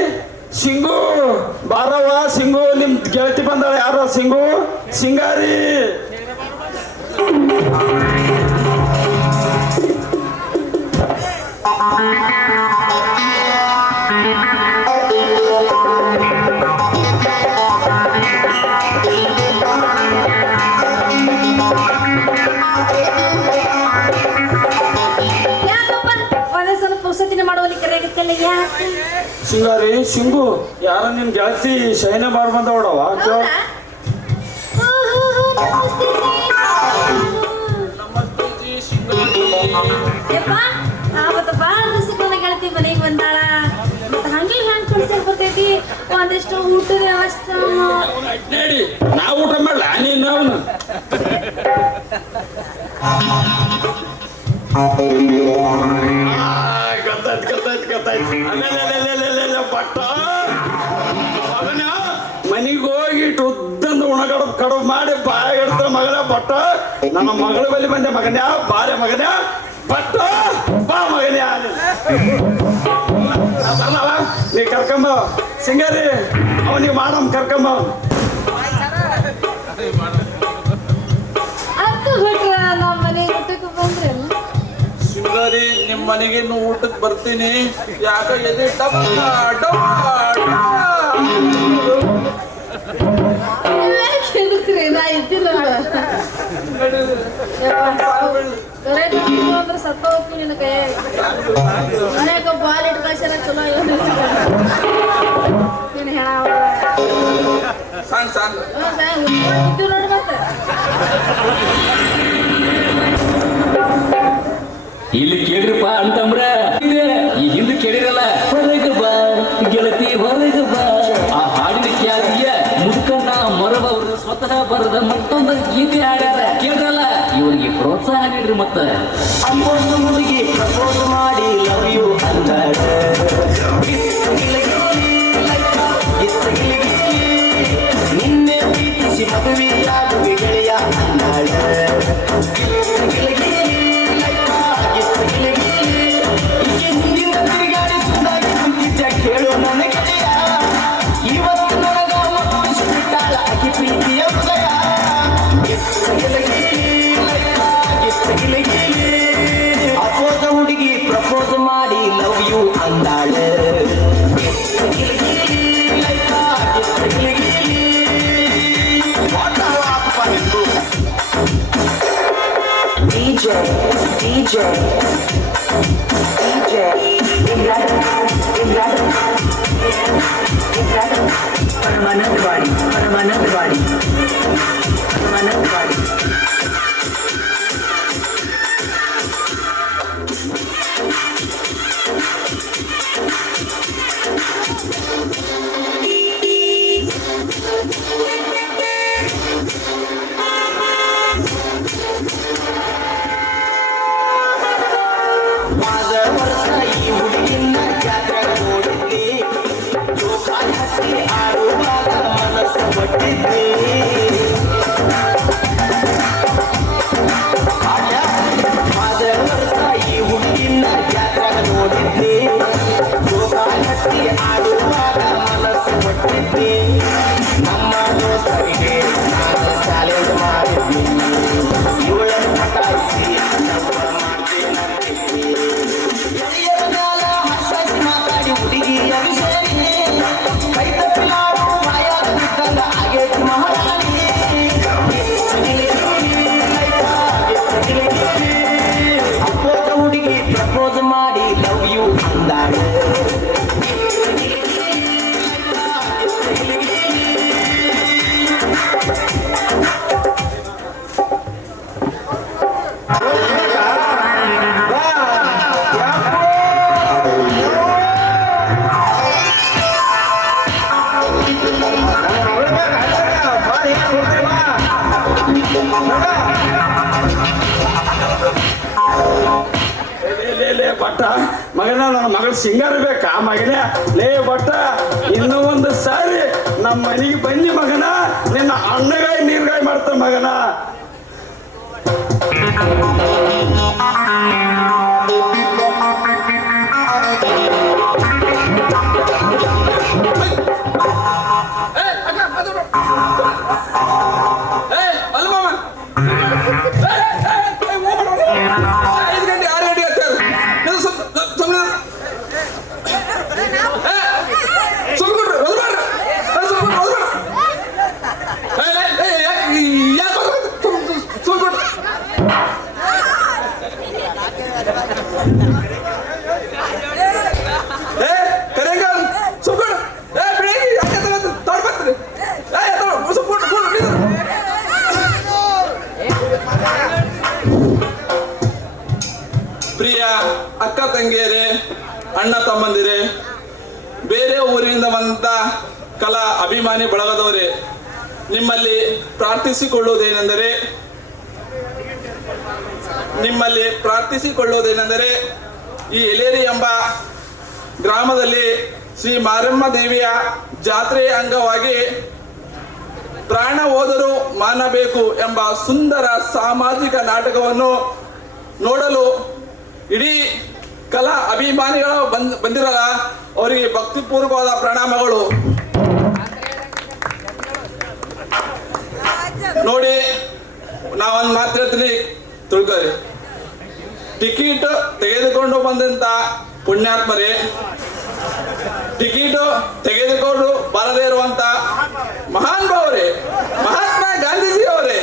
ಸಿಂಗು ಬಾರವ್ವ ಸಿಂಗು, ನಿಮ್ ಗೆಳತಿ ಬಂದಾಳ ಯಾರೋ ಸಿಂಗು, ಸಿಂಗಾರಿ. ಯಾಕಪ್ಪ ಒಂದೇ ಸಲ ಪುಸ್ತತಿನ ಮಾಡುವಲ್ಲಿ ಕರೆಯಾಗತ್ತಲ್ಲ ಯಾಕೆ? ಸಿಂಗಾರಿ ಸಿಂಗು, ಯಾರ ನಿನ್ ಗೆಳತಿ ಶಯನ ಮಾಡ್ ಬಂದವಡವ. ಹೌದಾ? ನಮಸ್ತೆ ಜಿ ಸಿಂಗಾರಿ. ಯಪ್ಪ ಆವತ್ತು ಭಾಳ ದಿವಸಕ್ಕೆ ಗೆಳತಿ ಮನೆಗೆ ಬಂದಾಳ. ಮತ್ತೆ ಹಂಗೆ ಹ್ಯಾಂಗ್ ಕಳ್ಸಕ್ ಬರ್ತೈತಿ? ಒಂದಿಷ್ಟು ಊಟದ ವ್ಯವಸ್ಥೆ ನಡಿ, ನಾ ಊಟ ಮಾಡ್ಲ ನೀನು ಅವನು. ಮನಿಗೆ ಹೋಗಿ ಉದ್ದಂದು ಉಣಗಡದ್ ಕಡವ್ ಮಾಡಿ ಬಾಯ ಇಡ್ತಾರ ಮಗನ ಬಟ್ಟ. ನನ್ನ ಮಗಳ ಬಳಿ ಬಂದೆ ಮಗನ್ಯಾ, ಬಾರೆ ಮಗನ್ಯಾ ಬಟ್ಟ ಬಾ ಮಗನ್ಯಾ. ಬರ್ಲವ ನೀ ಕರ್ಕೊಂಬ ಸಿಂಗಾರಿ, ಅವನಿಗೆ ಮಾಡಮ್ ಕರ್ಕೊಂಬ. ಅಕ್ಕ ಬಿಟ್ರ ನಮ್ಮ ಮನೆಗೆ ಊಟಕ್ಕೆ ಬಂದ್ರೆ ಸಿಂಗಾರಿ, ನಿಮ್ ಮನೆಗೆ ಇನ್ನು ಊಟಕ್ಕೆ ಬರ್ತೀನಿ. ಯಾಕ ಎದೆ ಡಬ್ಬ ಡಬ್ಬ ಕೇಳಿದ್ರಿ ನಾ ಇದ್ದಿಲ್ಲ ಅಂದ್ರೆ ಸತ್ತ ಹೋಗ್ತೀನಿ ನಿನ್ನ ಕೈ. ಮನೆಯಾಗ ಬಾಲ್ ಇಟ್ಟು ಕಳ್ಸ್ಯಾರ ಚಲೋ ನೀನು ಹೆಣ ಸಾಂಗ್ ಸಾಂಗ್ ನೋಡಿ ಮತ್ತೆ ಇಲ್ಲಿ ಕೇಳಿರಪ್ಪ ಅಂತಂದ್ರ ಈ ಹಿಂದೆ ಕೇಳಿರಲ್ಲ, ಹೊರಗ ಬಾ ಗೆಳತಿ ಹೊರಗ ಬಾ. ಆ ಹಾಡಿನ ಖ್ಯಾತಿಯ ಮುದುಕಣ್ಣ ಮೊರಬ ಅವರು ಸ್ವತಃ ಬರೆದ ಮತ್ತೊಂದು ಗೀತೆ ಹಾಡ್ಯಾರ ಕೇಳ್ರಲ್ಲ. ಇವರಿಗೆ ಪ್ರೋತ್ಸಾಹ ನೀಡ್ರಿ. ಮತ್ತ ಅಮ್ಮೊಂದು ಹುಡುಗಿ ಪ್ರಪೋಸ್ ಮಾಡಿ ಲವ್ ಯು ಅಂದಾಡ, ನಿನ್ನೆ ಪ್ರೀತಿಸಿ ಮದುವೆಯಾಗುವೆ ಗೆಳೆಯ ಅಂದಾಡ. ಕೇಳು ನನ್ನ ಗೆಳೆಯ, ಇವತ್ತು ನನಗ ಮುಟ್ಟಿಸಿಬಿಟ್ಟಾಳ ಆಕಿ ಪ್ರೀತಿಯ ಉದಯ. ಅಪೋದ ಹುಡುಗಿ ಪ್ರಪೋಸ್ ಮಾಡಿ ಲವ್ ಯು ಅಂದಾಳ. DJ ಪರಮಾನಂದವಾಡಿ ಪರಮಾನಂದವಾಡಿ ಪರಮಾನಂದವಾಡಿ. ನಮ್ಮ ದೋಸ್ತರಿಗೆ ನಾನು ಚಾಲೆಂಜ್ ಮಾಡಿದ್ವಿ, ಇವಳನ್ನು ಪಟಾಯಿಸಿ ಗೆಳೆಯರ ಮ್ಯಾಲ ಹಸಾಸಿ ಮಾತಾಡಿ ಹುಡುಗಿಯ ವಿಷಯ ಕೈ ತಪ್ಪಿಲಾಡು ಮಾಯಾದ ಬಿದ್ದಂಗ ಆಗೇತಿ ಮಹಾರಾಣಿ. ಅಪ್ಪೋದ ಹುಡುಗಿ ಪ್ರಪೋಸ್ ಮಾಡಿ ಲವ್ ಯು ಅಂದಾಡ. ಬಟ್ಟ ಮಗನ, ನನ್ನ ಮಗಳ ಸಿಂಗಾರ ಬೇಕಾ ಮಗನೇ? ಲೇ ಬಟ್ಟ, ಇನ್ನೂ ಒಂದು ಸಾರಿ ನಮ್ಮ ಮನೆಗೆ ಬನ್ನಿ ಮಗನ. ನಿನ್ನ ಅಣ್ಣಗಾಯಿ ನೀರ್ಗಾಯಿ ಮಾಡ್ತಾನೆ ಮಗನ. ಪ್ರಿಯ ಅಕ್ಕ ತಂಗಿಯರೇ, ಅಣ್ಣ ತಮ್ಮಂದಿರೇ, ಬೇರೆ ಊರಿನಿಂದ ಬಂದ ಕಲಾ ಅಭಿಮಾನಿ ಬಳಗದವರೇ, ನಿಮ್ಮಲ್ಲಿ ಪ್ರಾರ್ಥಿಸಿಕೊಳ್ಳುವುದೇನೆಂದರೆ ಈ ಎಲೇರಿ ಎಂಬ ಗ್ರಾಮದಲ್ಲಿ ಶ್ರೀ ಮಾರಮ್ಮ ದೇವಿಯ ಜಾತ್ರೆಯ ಅಂಗವಾಗಿ ಪ್ರಾಣ ಹೋದರೂ ಮಾನಬೇಕು ಎಂಬ ಸುಂದರ ಸಾಮಾಜಿಕ ನಾಟಕವನ್ನು ನೋಡಲು ಇಡೀ ಕಲಾ ಅಭಿಮಾನಿಗಳು ಬಂದಿರಲ್ಲ, ಅವರಿಗೆ ಭಕ್ತಿಪೂರ್ವಕವಾದ ಪ್ರಣಾಮಗಳು. ನೋಡಿ, ನಾವೊಂದು ಮಾತು ಹೇಳ್ತೀನಿ, ತಿಳ್ಕೊರಿ. ಟಿಕೆಟ್ ತೆಗೆದುಕೊಂಡು ಬಂದಂತ ಪುಣ್ಯಾತ್ಮರೇ, ಟಿಕೆಟ್ ತೆಗೆದುಕೊಂಡು ಬರದೇ ಇರುವಂತ ಮಹಾನ್ ಭಾವರೇ, ಮಹಾತ್ಮ ಗಾಂಧೀಜಿ ಅವರೇ,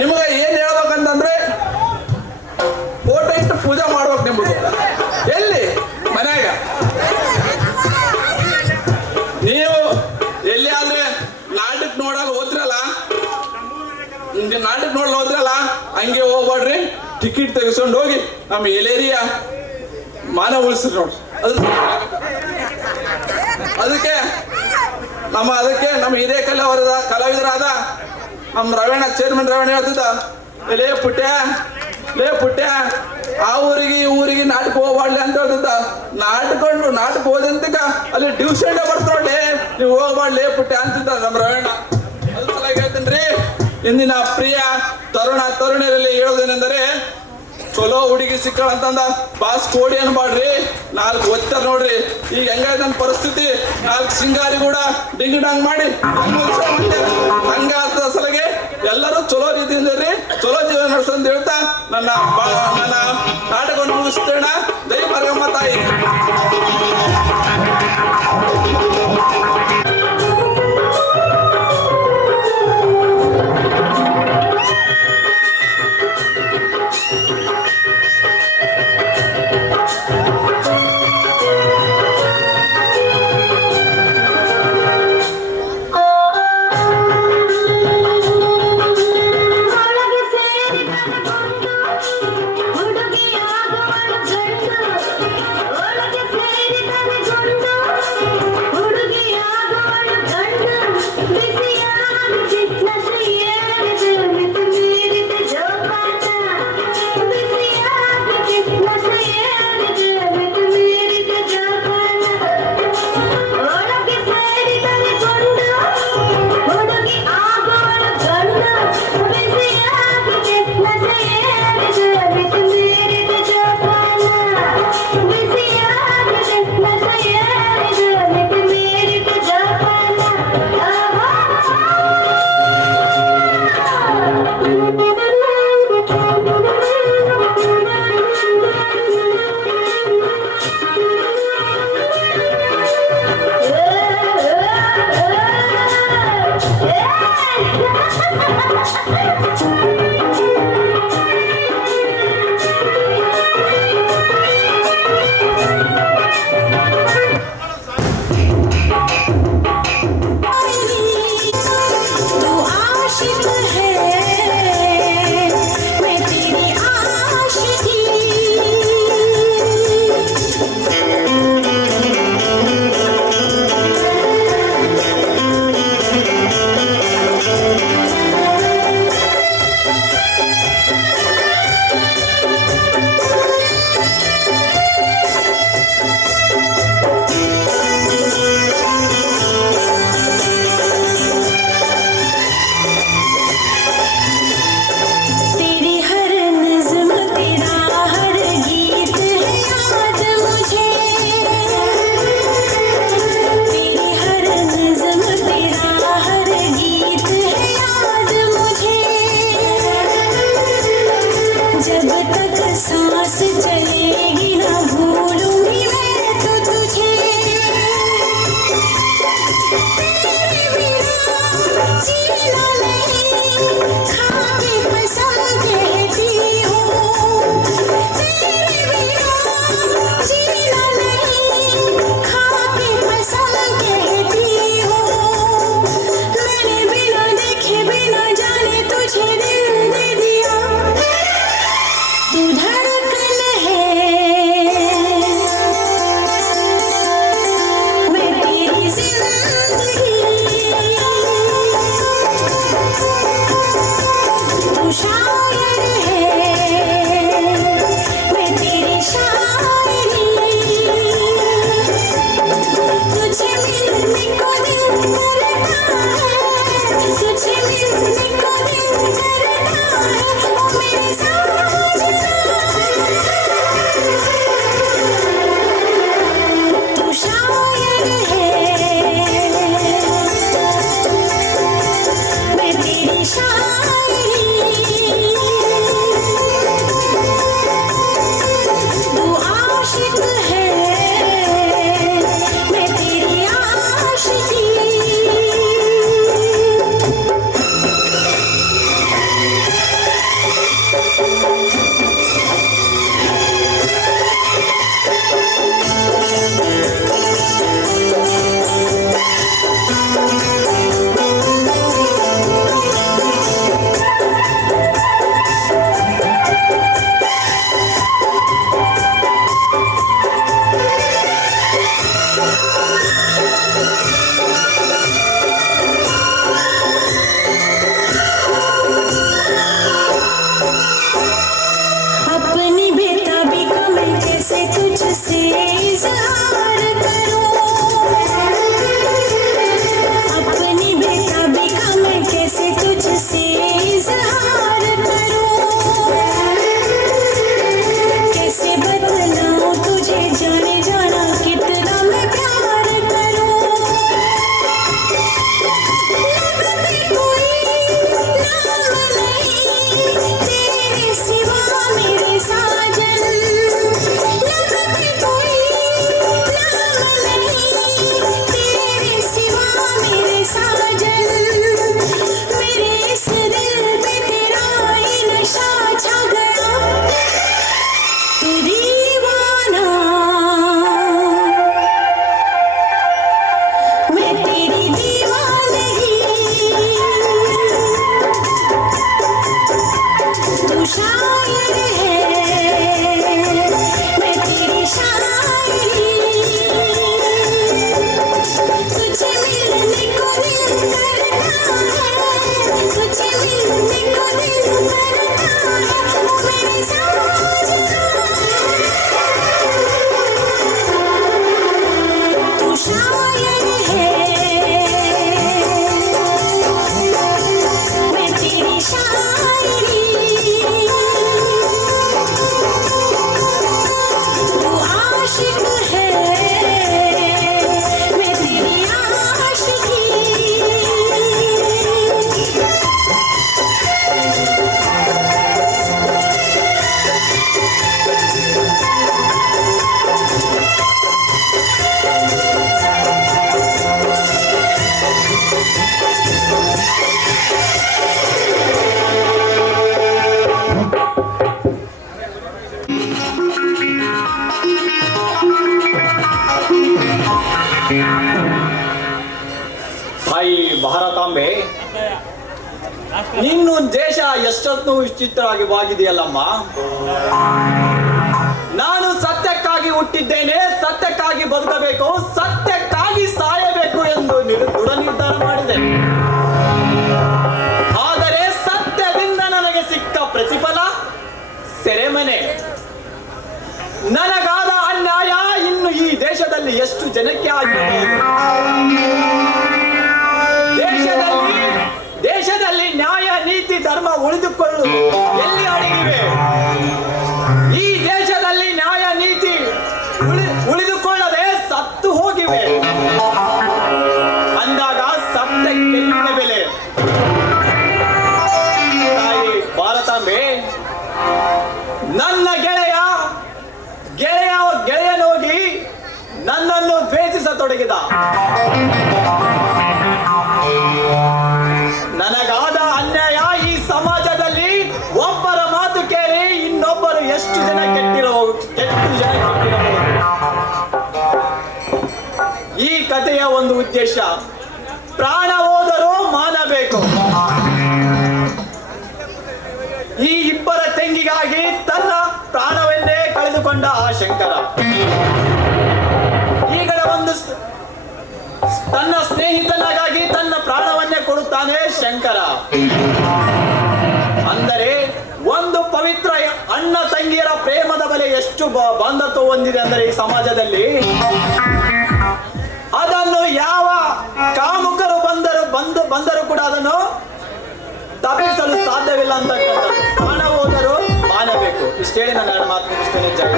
ನಿಮಗೆ ಏನ್ ಹೇಳ್ಬೇಕಂತಂದ್ರೆ ಫೋಟೋ ಇಟ್ಟು ಪೂಜೆ ಮಾಡ್ಬೇಕು. ನಿಮ್ಮದು ಎಲ್ಲಿ ಮನ್ಯಾಗ ನೀವು ಎಲ್ಲಿ ಆದ್ರೆ ನಾಟಕ ನೋಡಲು ಹೋದ್ರಲ್ಲ, ಹಂಗೆ ಹೋಗ್ಬೇಡ್ರಿ. ಟಿಕೆಟ್ ತೆಗೆಸ್ಕೊಂಡು ಹೋಗಿ ನಮ್ಮ ಎಲೇರಿಯ ಮಾನ ಉಳಿಸ್ರಿ ನೋಡ್ರಿ. ಅದಕ್ಕೆ ನಮ್ಮ ಹಿರಿಯ ಕಲಾವಿದರಾದ ನಮ್ಮ ರವೀಣ, ಚೇರ್ಮನ್ ರವೀಣ ಹೇಳ್ತಿದ್ದ, ಲೇ ಪುಟ್ಯ ಆ ಊರಿಗೆ ನಾಟಕ ಹೋಗ್ಬಾಡ್ಲಿ ಅಂತ ಹೇಳ್ತಿದ್ದ. ನಾಟಕ ಹೋದಂತಕ ಅಲ್ಲಿ ಟ್ಯೂಷನ್ ಬರ್ತಾಳೆ, ನೀವು ಹೋಗ್ಬಾಡ್ಲಿ ಪುಟ್ಯ ಅಂತಿದ್ದ ನಮ್ಮ ರವೀಣ. ಅದ್ರ ಸಲುವಾಗಿ ಹೇಳ್ತೀನಿ, ಇಂದಿನ ಪ್ರಿಯ ತರುಣಿಯರಲ್ಲಿ ಹೇಳೋದೇನೆಂದರೆ, ಚಲೋ ಹುಡುಗಿ ಸಿಕ್ಕಳಂತಂದ ಬಾಸ್ ಕೋಡಿ ಅನ್ಬಾಡ್ರಿ, 4 ಒತ್ತಾರ ನೋಡ್ರಿ. ಈಗ ಹೆಂಗಾಯ್ತು ನನ್ನ ಪರಿಸ್ಥಿತಿ, 4 ಸಿಂಗಾರಿ ಕೂಡ ಡಿಂಗ್ ಡಾಂಗ್ ಮಾಡಿ ಹಂಗಾದ ಸಲಗೆ ಎಲ್ಲರೂ ಚಲೋ ರೀತಿಯಿಂದ ಚಲೋ ಜೀವನ ನಡೆಸಂತ ಹೇಳ್ತಾ ನನ್ನ ನಾಟಕವನ್ನು ಮುಗಿಸ್ತೇಣ. ದೈ ಮಾರ್ಗಮ್ಮ ತಾಯಿ. ತಾಯಿ ಭಾರತಾಂಬೆ, ನಿನ್ನು ದೇಶ ಎಷ್ಟೊತ್ತು ವಿಚಿತ್ರವಾಗಿದೆಯಲ್ಲಮ್ಮ. ನಾನು ಸತ್ಯಕ್ಕಾಗಿ ಹುಟ್ಟಿದ್ದೇನೆ, ಸತ್ಯಕ್ಕಾಗಿ ಬದುಕಬೇಕು, ಸತ್ಯಕ್ಕಾಗಿ ಸಾಯಬೇಕು ಎಂದು ದೃಢ ನಿರ್ಧಾರ ಮಾಡಿದೆ. ಆದರೆ ಸತ್ಯದಿಂದ ನನಗೆ ಸಿಕ್ಕ ಪ್ರತಿಫಲ ಸೆರೆಮನೆ. ನನಗಾದ ಅನ್ಯಾಯ ಇನ್ನು ಈ ದೇಶದಲ್ಲಿ ಎಷ್ಟು ಜನಕ್ಕೆ ಆಗಿರಬಹುದು. ದೇಶದಲ್ಲಿ ನ್ಯಾಯ ನೀತಿ ಧರ್ಮ ಉಳಿದುಕೊಳ್ಳುವುದು ಎಲ್ಲಿ ಅಡಗಿವೆ? ಈ ದೇಶದಲ್ಲಿ ನ್ಯಾಯ ನೀತಿ ಉಳಿದುಕೊಳ್ಳದೆ ಸತ್ತು ಹೋಗಿವೆ. ಅಂದಾಗ ಸತ್ಯಕ್ಕೆಲ್ಲಿನ ಬೆಲೆ? ತಾಯಿ ಭಾರತಾಂಬೆ, ನನ್ನ ಗೆಳೆಯನೋಗಿ ನನ್ನನ್ನು ದ್ವೇಷಿಸತೊಡಗಿದ. ನನಗಾದ ಅನ್ಯಾಯ ಈ ಸಮಾಜದಲ್ಲಿ ಒಬ್ಬರ ಮಾತು ಕೇಳಿ ಇನ್ನೊಬ್ಬರು ಎಷ್ಟು ಜನ ಕೆಟ್ಟಿರಬಹುದು. ಈ ಕಥೆಯ ಒಂದು ಉದ್ದೇಶ, ಪ್ರಾಣ ಹೋದರೂ ಮಾನಬೇಕು. ಈ ಇಬ್ಬರ ತಂಗಿಗಾಗಿ ತನ್ನ ಪ್ರಾಣವನ್ನೇ ಕಳೆದುಕೊಂಡ ಆ ಶಂಕರ ಈಗ ಒಂದು ತನ್ನ ಸ್ನೇಹಿತನಿಗಾಗಿ ತನ್ನ ಪ್ರಾಣವನ್ನೇ ಕೊಡುತ್ತಾನೆ ಶಂಕರ. ಅಂದರೆ ಒಂದು ಪವಿತ್ರ ಅಣ್ಣ ತಂಗಿಯರ ಪ್ರೇಮದ ಬೆಲೆ ಎಷ್ಟು ಬಂಧತ್ವ ಹೊಂದಿದೆ ಅಂದರೆ ಈ ಸಮಾಜದಲ್ಲಿ ಅದನ್ನು ಯಾವ ಕಾಮುಕರು ಬಂದರು ಕೂಡ ಅದನ್ನು ತಪ್ಪಿಸಲು ಸಾಧ್ಯವಿಲ್ಲ ಅಂತಕ್ಕಂಥದ್ದು. ಪ್ರಾಣ ಹೋದರೂ ಮಾನಬೇಕು. ಇಷ್ಟೇ ನನ್ನ ಎರಡು ಮಾತು ಮುಗಿಸ್ತೇನೆ. ಜಯ.